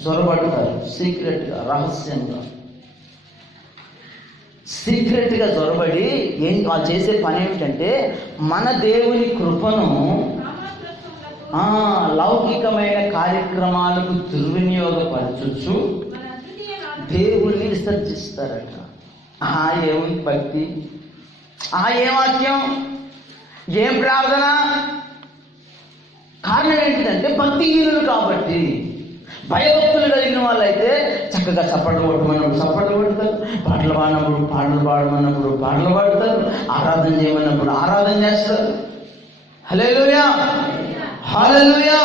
జొరబడతారు. సీక్రెట్ గా, రహస్యంగా సీక్రెట్ గా జొరబడి వాళ్ళు చేసే పని ఏమిటంటే మన దేవుని కృపను లౌకికమైన కార్యక్రమాలకు దుర్వినియోగపరచు దేవుణ్ణి విసర్జిస్తారట. ఏముంది భక్తి, ఏం వాక్యం, ఏం ప్రార్థన? కారణం ఏంటంటే భక్తిహీనులు కాబట్టి. భయభక్తులు కలిగిన వాళ్ళైతే చక్కగా చప్పట్లు కొట్టమన్నప్పుడు చప్పట్లు కొడతారు, పాటలు పాడినప్పుడు పాటలు పాడమన్నప్పుడు పాటలు పాడతారు, ఆరాధన చేయమన్నప్పుడు ఆరాధన చేస్తారు. హల్లెలూయా, హల్లెలూయా.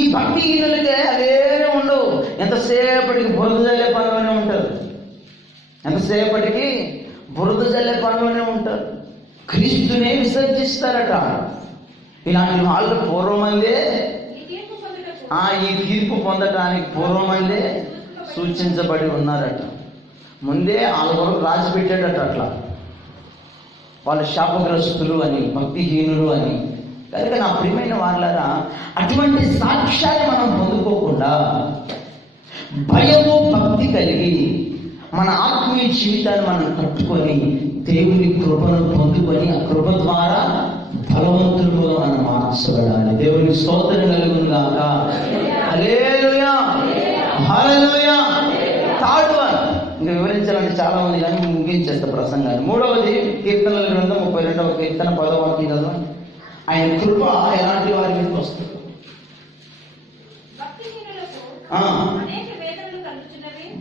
ఈ భక్తిహీనులకే అవేరే ఉండవు. ఎంతసేపటికి బురద జల్లే పనిలోనే ఉంటారు. ఎంతసేపటికి బురద జల్లే పనిలోనే ఉంటారు. క్రీస్తునే విసర్జిస్తారట. ఇలాంటి వాళ్ళు పూర్వమందే ఈ తీర్పు పొందటానికి పూర్వమందే సూచించబడి ఉన్నారట. ముందే వాళ్ళ కొరకు రాసి పెట్టాడట. అట్లా వాళ్ళు శాపగ్రస్తులు అని, భక్తిహీనులు అని. కనుక నా ప్రియమైన వాళ్ళరా, అటువంటి సాక్ష్యాన్ని మనం పొందుకోకుండా భయము భక్తి కలిగి మన ఆత్మీయ జీవితాన్ని మనం కట్టుకొని దేవుని కృపను పొందుకొని ఆ కృప ద్వారా బలవంతులుగా మనం మార్చబడాలి. దేవునికి స్తోత్రం కలుగును గాక. హల్లెలూయా, హల్లెలూయా. థర్డ్ వన్ ఇంకా వివరించాలంటే చాలా మంది, కానీ ముగించేస్తా ప్రసంగాన్ని. మూడవది కీర్తనల గ్రంథం 32వ కీర్తన 10వ వాక్యం చదవండి. ఆయన కృప ఎలాంటి వారి మీదకి వస్తుంది?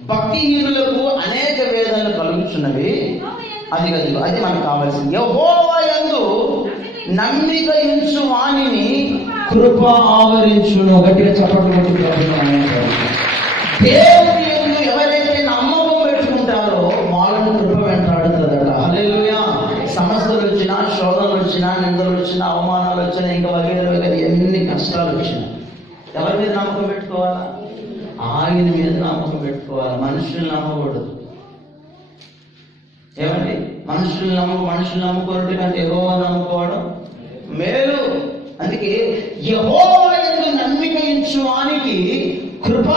భక్తిహీనులకు అనేక వేదనలు కలుగుచున్నవి. అది మనకు కావాల్సింది. యెహోవా యందు నమ్మిక ఉంచు వానిని కృప ఆవరించును. గట్టిగా చప్పట్లు కొట్టి దేవుని యందు ఎవరైతే నమ్మకం పెట్టుకుంటారో వాళ్ళని కృప వెంటాడుతుందట. హల్లెలూయా. సమస్యలు వచ్చినా, శోధనలు వచ్చినా, నిందలు వచ్చినా, అవమానాలు వచ్చినా, ఇంకా వగేరే ఎన్ని కష్టాలు వచ్చినా ఎవరి మీద నమ్మకం పెట్టుకోవాలా? ఆయన మీద నమ్మకం పెట్టుకోవాలి. మనుషులు నమ్మకూడదు. ఏమండి, మనుషులు నమ్ముకోవడం కంటే యెహోవా నమ్ముకోవడం మేలు. అందుకే యెహోవా యందు నమ్మిక ఉంచు వానికి కృప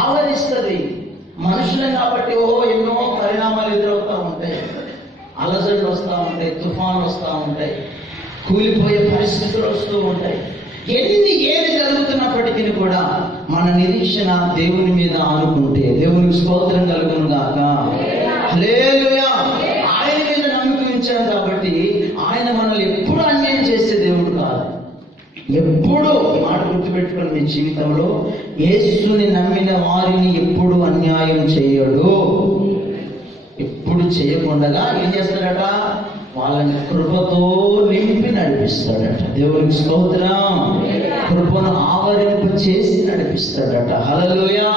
ఆవరిస్తుంది. మనుషులే కాబట్టి ఎన్నో పరిణామాలు ఎదురవుతూ ఉంటాయి. అలజడులు వస్తూ ఉంటాయి, తుఫాను వస్తూ ఉంటాయి, కూలిపోయే పరిస్థితులు వస్తూ ఉంటాయి. ఏది జరుగుతున్నప్పటికీ కూడా మన నిరీక్షణ దేవుని మీద ఆనుకుంటే దేవునికి స్తోత్రం కలుగును గాక. హల్లెలూయా. ఆయన మీద నమ్మకం ఉంచాం కాబట్టి ఆయన మనల్ని ఎప్పుడు అన్యాయం చేసే దేవుడు కాదు. ఎప్పుడు మాట గుర్తుపెట్టుకుని మీ జీవితంలో యేసుని నమ్మిన వారిని ఎప్పుడు అన్యాయం చేయడు. ఎప్పుడు చేయకుండా ఏం చేస్తాడట? వాళ్ళని కృపతో నింపి నడిపిస్తాడట. దేవునికి స్తోత్రం. కృపను ఆవరింప చేసి నడిపిస్తాడట. హల్లెలూయా.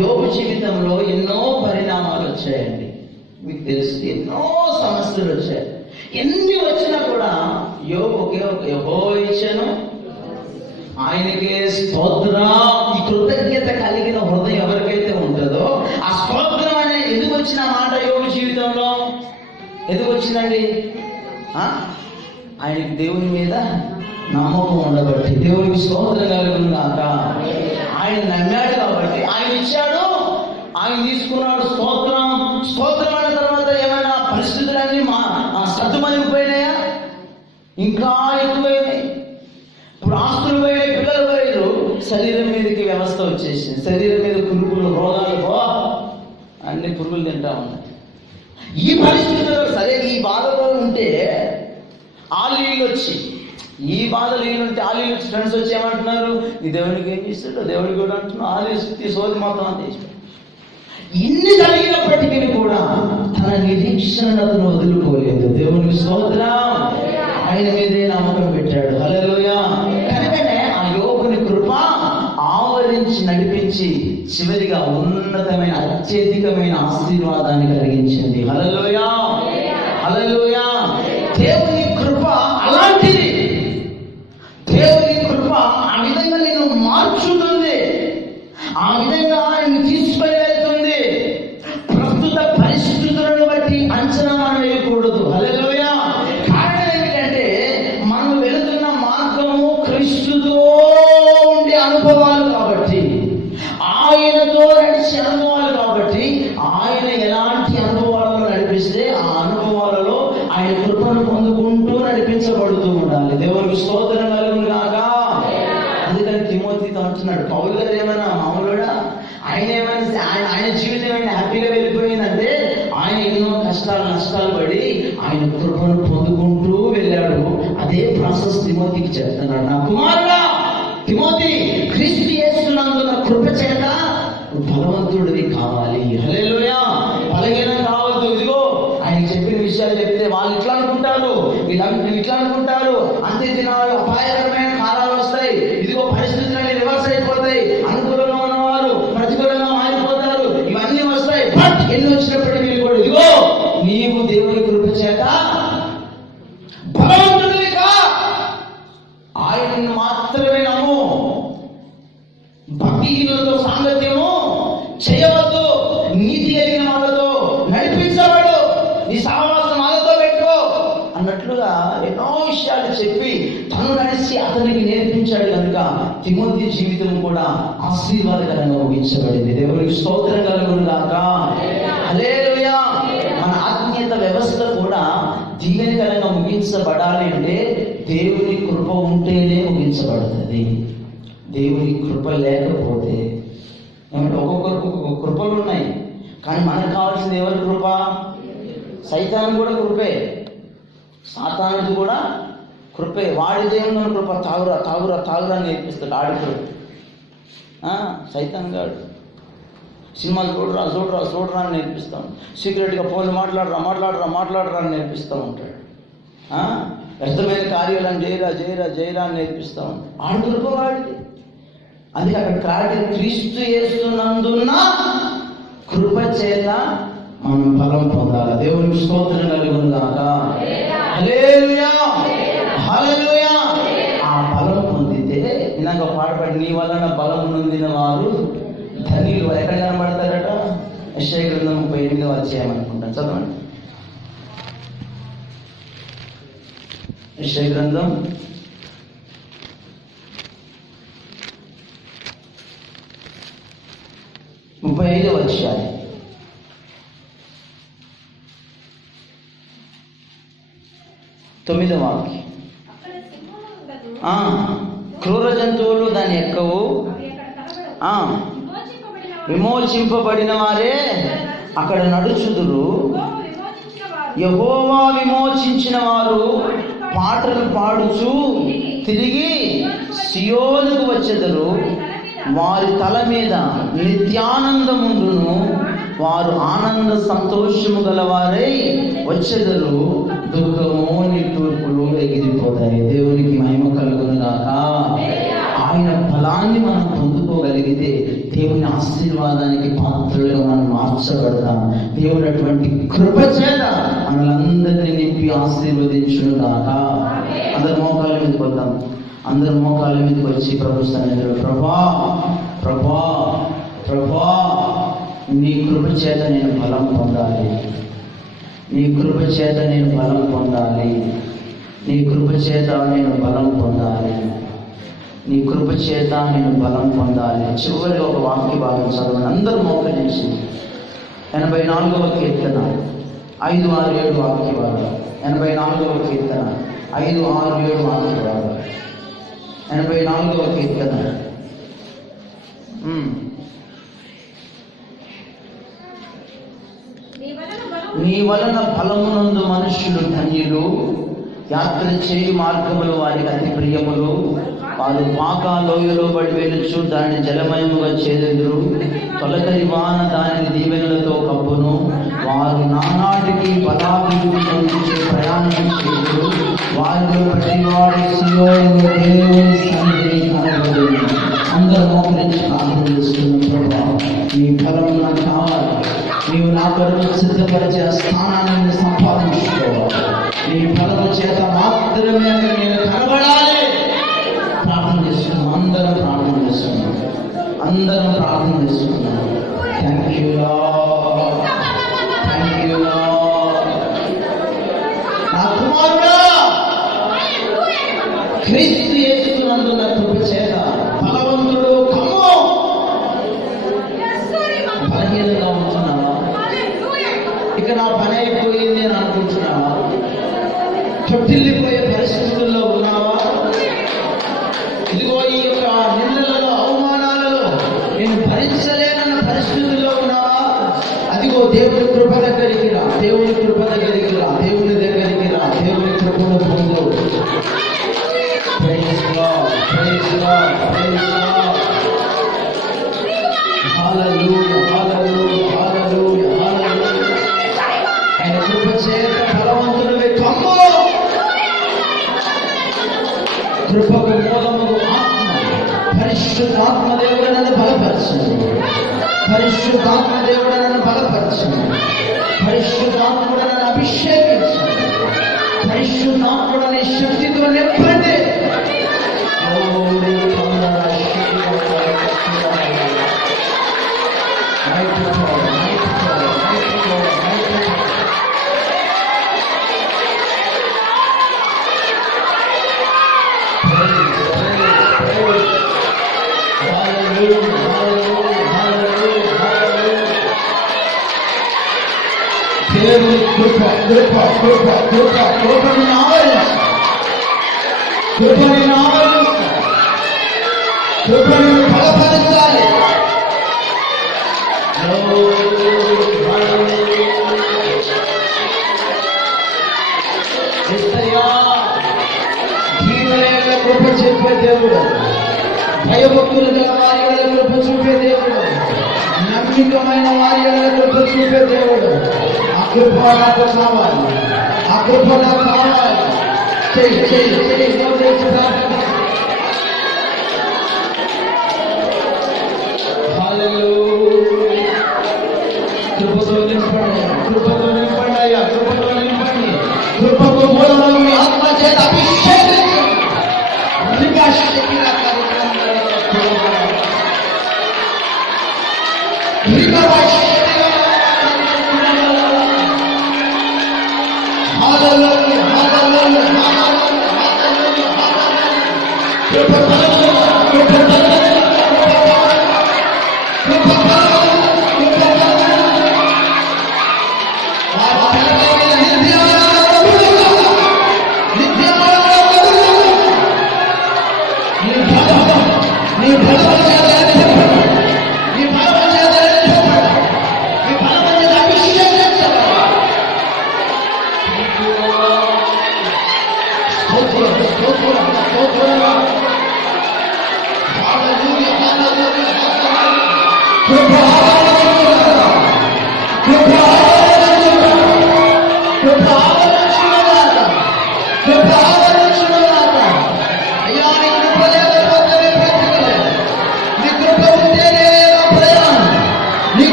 యోబు జీవితంలో ఎన్నో పరిణామాలు వచ్చాయండి. మీకు తెలుసు, ఎన్నో సమస్యలు వచ్చాయి. ఎన్ని వచ్చినా కూడా యోబు యెహోవా ఇచ్చాను, ఆయనకే స్తోత్రం. ఈ కృతజ్ఞత కలిగిన హృదయం ఎవరికైతే ఉంటుందో ఆ స్తోత్రం అనే ఎందుకు వచ్చిన మాట యోబు జీవితంలో ఎందుకు వచ్చిందండి? ఆయనకి దేవుని మీద నమ్మకం ఉండబట్టి. దేవునికి స్తోత్రం కలుగును గాక. ఆయన నమ్మాడు కాబట్టి ఆయన ఇచ్చాడు, ఆయన తీసుకున్నాడు. స్తోత్రం. స్తోత్రం అయిన తర్వాత ఏమైనా పరిస్థితులన్నీ సద్దుమణిపోయినాయా? ఇంకా ఎక్కువైనాయి. ఇప్పుడు ఆస్తులు పోయినాయి, పిల్లలు పోయారు, శరీరం మీదకి వ్యవస్థ వచ్చేసింది. శరీరం మీద పురుగులు, రోగాలు, అన్ని పురుగులు తింటా ఉన్నాయి. ఈ పరిస్థితుల్లో సరే ఈ బాధలో ఉంటే ఆలీలు వచ్చి ఫ్రెండ్స్ వచ్చి ఏమంటున్నారు? ఈ దేవునికి ఏం చేస్తాడు, దేవుడికి కూడా అంటున్నాడు. ఆలీలు సోది మొత్తం అంత ఇష్టం. ఇన్ని జరిగినప్పటికీ కూడా తన నిరీక్షణ అతను వదులుకోలేదు. దేవునికి స్తోత్రం. ఆయన మీదే నమ్మకం పెట్టాడు. హల్లెలూయా. కనుకనే ఆ యోబుని కృప ఆవరించి నడిపించి చివరిగా ఉన్నతమైన అత్యధికమైన ఆశీర్వాదాన్ని కలిగించింది. హల్లెలూయా, హల్లెలూయా. దేవుని కృప అలాంటిది. దేవుని కృప ఆ విధంగా నేను మార్చుతుంది, ఆ విధంగా ఆయన తీసుకొని వెళ్తుంది. ప్రస్తుత పరిస్థితులు పొందాలి. దేవునికి స్తోత్రం కలుగును గాక. అందుకని తిమోతితో అంటున్నాడు, పౌలు గారు ఏమన్నా మామూలుగా ఆయన ఏమన్నా ఆయన జీవితం ఏమైనా హ్యాపీగా వెళ్ళిపోయిందంటే ఆయన ఎన్నో కష్టాలు నష్టాలు పడి ఆయన కృపను పొందుకుంటూ వెళ్ళాడు. అదే ప్రాసెస్ తిమోతికి చెప్తున్నాడు. నా కుమారుడా తిమోతి, క్రీస్తు యేసునందున్న కృప చేత బలవంతుడివి కావాలి. హల్లెలూయా. బలహీనం కావద్దు. ఇదిగో ఆయన చెప్పిన విషయాలు చెప్తే వాళ్ళు ఇట్లా అనుకుంటారు, వీళ్ళంతా ఇట్లా అనుకుంటారు, అంత్య దినాలు అపాయకరమైన కాలాలు వస్తాయి, ఇదిగో పరిస్థితులన్నీ రివర్స్ అయిపోతాయి, అనుకూలంగా ఉన్నవారు ప్రతికూలంగా మారిపోతారు, ఇవన్నీ వస్తాయి. బట్ ఎన్ని వచ్చినప్పటికీ మీరు కూడా ఇదిగో నీవు దేవుని కృప చేత బలవంతుడివి కా, ఆయనను మాత్రమే నమ్ము, భక్తిహీనులతో సాంగత్యము చేయవద్దు, నీతి కలిగిన వాళ్ళతో నడిపించబడు, నీ సహవాసం వాళ్ళతో పెట్టుకో అన్నట్లుగా ఎన్నో విషయాలు చెప్పి తను నడిచి అతనికి నేర్పించాడు. కనుక తిమోతి జీవితం కూడా ఆశీర్వాదకరంగా ముగించబడింది. దేవునికి స్తోత్రం కలుగును గాక. హల్లెలూయా. మన ఆత్మీయత వ్యవస్థ కూడా దీవెనకరంగా ముగించబడాలి అంటే దేవుని కృప ఉంటేనే ముగించబడుతుంది. దేవుని కృప లేకపోతే ఏమంటే ఒక్కొక్కరికి ఒక్కొక్క కృపలు ఉన్నాయి, కానీ మనకు కావాల్సింది ఎవరి కృప? సైతాను కూడా కృపే, సాతానుడు కూడా కృపే. వాడి దేవుని కృప తాగురా తాగురా తాగురా అని నేర్పిస్తాడు. ఆడి కృప. సైతాన్ గాడు సినిమాలు చూడరా చూడరా చూడరా అని నేర్పిస్తాం. సీక్రెట్గా ఫోన్లు మాట్లాడరా మాట్లాడరా మాట్లాడరా అని నేర్పిస్తూ ఉంటాడు. వ్యర్థమైన కార్యాలను చేయరా చేయరా చేయరా అని నేర్పిస్తూ ఉంటాడు. ఆడి కృప వాడిది. అందుకే అక్కడ కాటి క్రీస్తు యేసునందున్న కృప చేత మనం బలం పొందాలి. దేవునికి స్తోత్రం కలుగును గాక. హల్లెలూయా హల్లెలూయా. ఆ బలం పొందితే ఇందాక పాడబడి నీ వలన బలం నొందిన వారు ధన్యులు. ఎక్కడ కనబడతారట? యెషయా గ్రంథం 38వ అధ్యాయం అనుకుంటాను, చదవండి. యెషయా గ్రంథం 35వ అధ్యాయం 9వ వాక్యం. క్రూర జంతువులు దాని ఎక్కవు, విమోచింపబడిన వారే అక్కడ నడుచుదురు. యెహోవా విమోచించిన వారు పాటలు పాడుచు తిరిగి సియోనుకు వచ్చెదరు. వారి తల మీద నిత్యానందముండును, వారు ఆనంద సంతోషము గలవారై వచ్చెదరు. దుఃఖము నిట్టూర్పులు ఎగిరిపోతాయి. దేవునికి మహిమ కలుగును గాక. ఆయన ఫలాన్ని మనం పొందుకోగలిగితే దేవుని ఆశీర్వాదానికి పాత్రలుగా మనం మార్చబడతాం. దేవుడు అటువంటి కృప చేత మనలందరినీ నింపి ఆశీర్వదించును గాక. అందరు మోకాళ్ళ మీదకి వద్దాం. అందరు మోకాళ్ళ మీదకి వచ్చి ప్రభు సన్నిధిలో, ప్రభా ప్రభా ప్రభా నీ కృప చేత నేను బలం పొందాలి, నీ కృప చేత నేను బలం పొందాలి, నీ కృప చేత నేను బలం పొందాలి, నీ కృప చేత నేను బలం పొందాలి. చివరి ఒక వాక్య భాగం చదవండి. అందరూ మోకరించి 84వ కీర్తన 5, 6, 7 వాక్య భాగం. 84వ కీర్తన 5, 6, 7 వాక్య భాగం. 84వ కీర్తన. నీ వలన బలమునందు మనుష్యులు ధన్యులు, యాత్ర చేయు మార్గములు వారికి అతి ప్రియములు. వారు పాకా లోయలో పడి వెలుచు దాన్ని జలమయముగా చేదెదురు. తొలకరి వాన దానిని దీవెనలతో కప్పును. వారు నానాటికి బలాభివృద్ధి పొందించే ప్రయాణం చేయుదురు. వారిలో ప్రతివాడు సియోనులో దేవుని సన్నిధిని కనబడును. అందరూ మోకరించి ప్రార్థన చేస్తున్న ప్రభా, నీ బలం నాకు కావాలి. నీవు నా కొరకు సిద్ధపరిచే స్థానాన్ని సంపాదించుకోవాలి. నీ బలము చేత మాత్రమే నేను కనబడాలి. ప్రార్థన చేస్తున్నాం. అందరం ప్రార్థన చేస్తున్నాం. అందరం ప్రార్థన చేస్తున్నాం. Thank you lord, thank you lord. నా కుమారుడా, క్రీస్తు యేసునందున్న కృప చేత బలవంతుడు కమ్ము. బలహీనంగా ఉంటున్నావా? ఇక నా పని అయిపోయింది అని అనుకుంటున్నావా? చుట్టిల్లిపోయే పరిస్థితుల్లో ఉన్నావా? హల్లెలూయా, హల్లెలూయా, హల్లెలూయా, హల్లెలూయా. ఆయన కృప చేత బలవంతుడివే కమ్ము. కృపకు మూలముగు ఆత్మ పరిశుద్ధాత్మ దేవుడు నన్ను బలపరచును. పరిశుద్ధాత్మ దేవుడు నన్ను బలపరచును. పరిశుద్ధాత్ముడు నన్ను అభిషేకించు. పరిశుద్ధాత్ముడని శక్తితో నింపండి. దేవుని కృప కృప కృప కృప కృపని ఆవరించు. కృపని ఆవరించు. కృపని బలపరచాలి. జీవనేల కృప చెప్పే దేవుడు, భయభక్తులు గల వారి ఎడల కృప చూపే దేవుడు, నమ్మికమైన వారి ఎడల కృప చూపే దేవుడు. ఆ కృప నాకు కావాలి. ఆ కృప నాకు కావాలి. చెయ్యి చెయ్యి చెయ్యి. కృపతో నింపండి. కృపతో నింపండి అయ్యా. కృపతో నింపండి. కృపకు మూలము మీ ఆత్మ చేత అభిషేకించండి.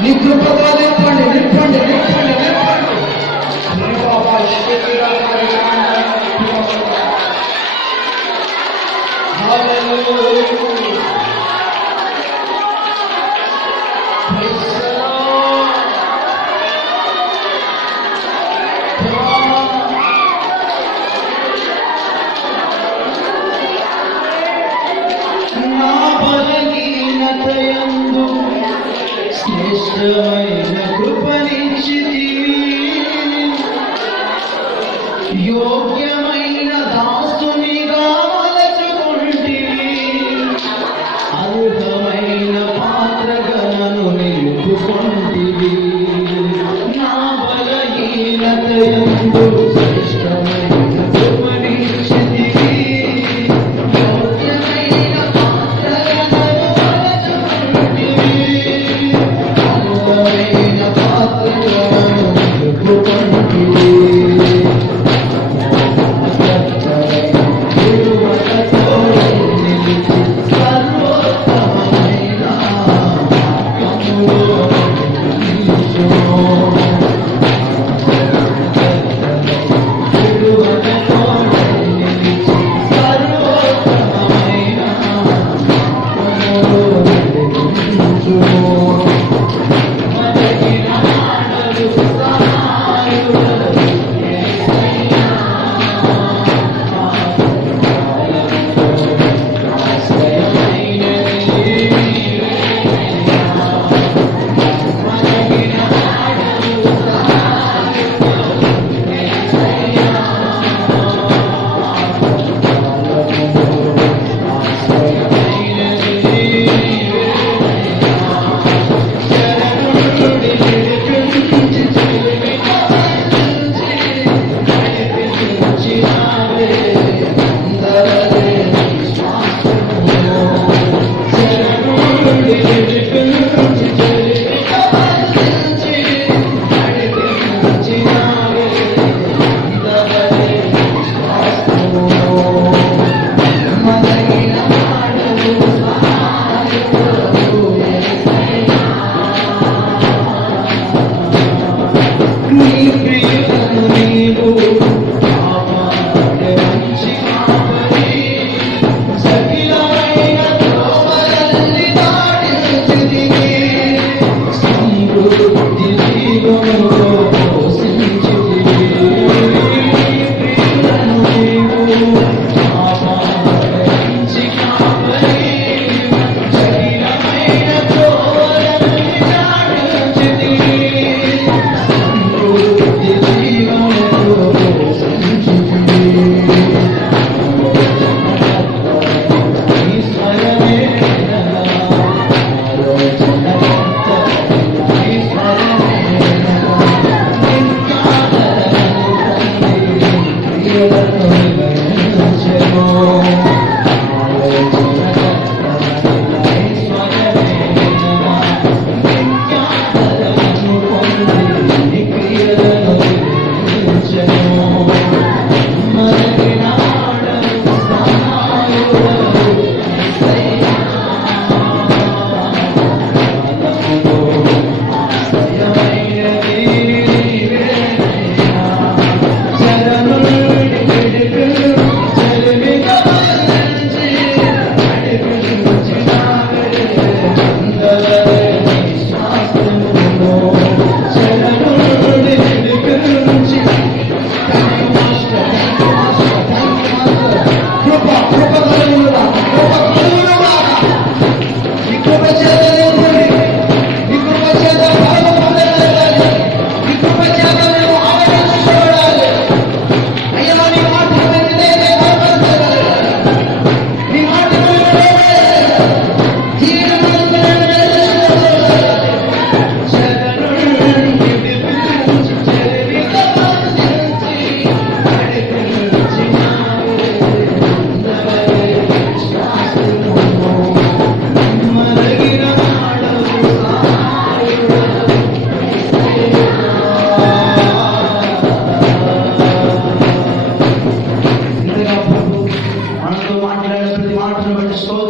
నీ కృపతో నింపండి. నింపండి నింపండి నింపండి. నా బలహీనతయందు శ్రేష్టమైన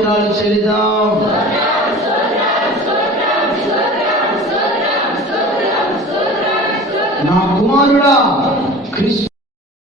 స్తోత్రాలు చెల్లిద్దాం. నా కుమారుడా క్రీస్తు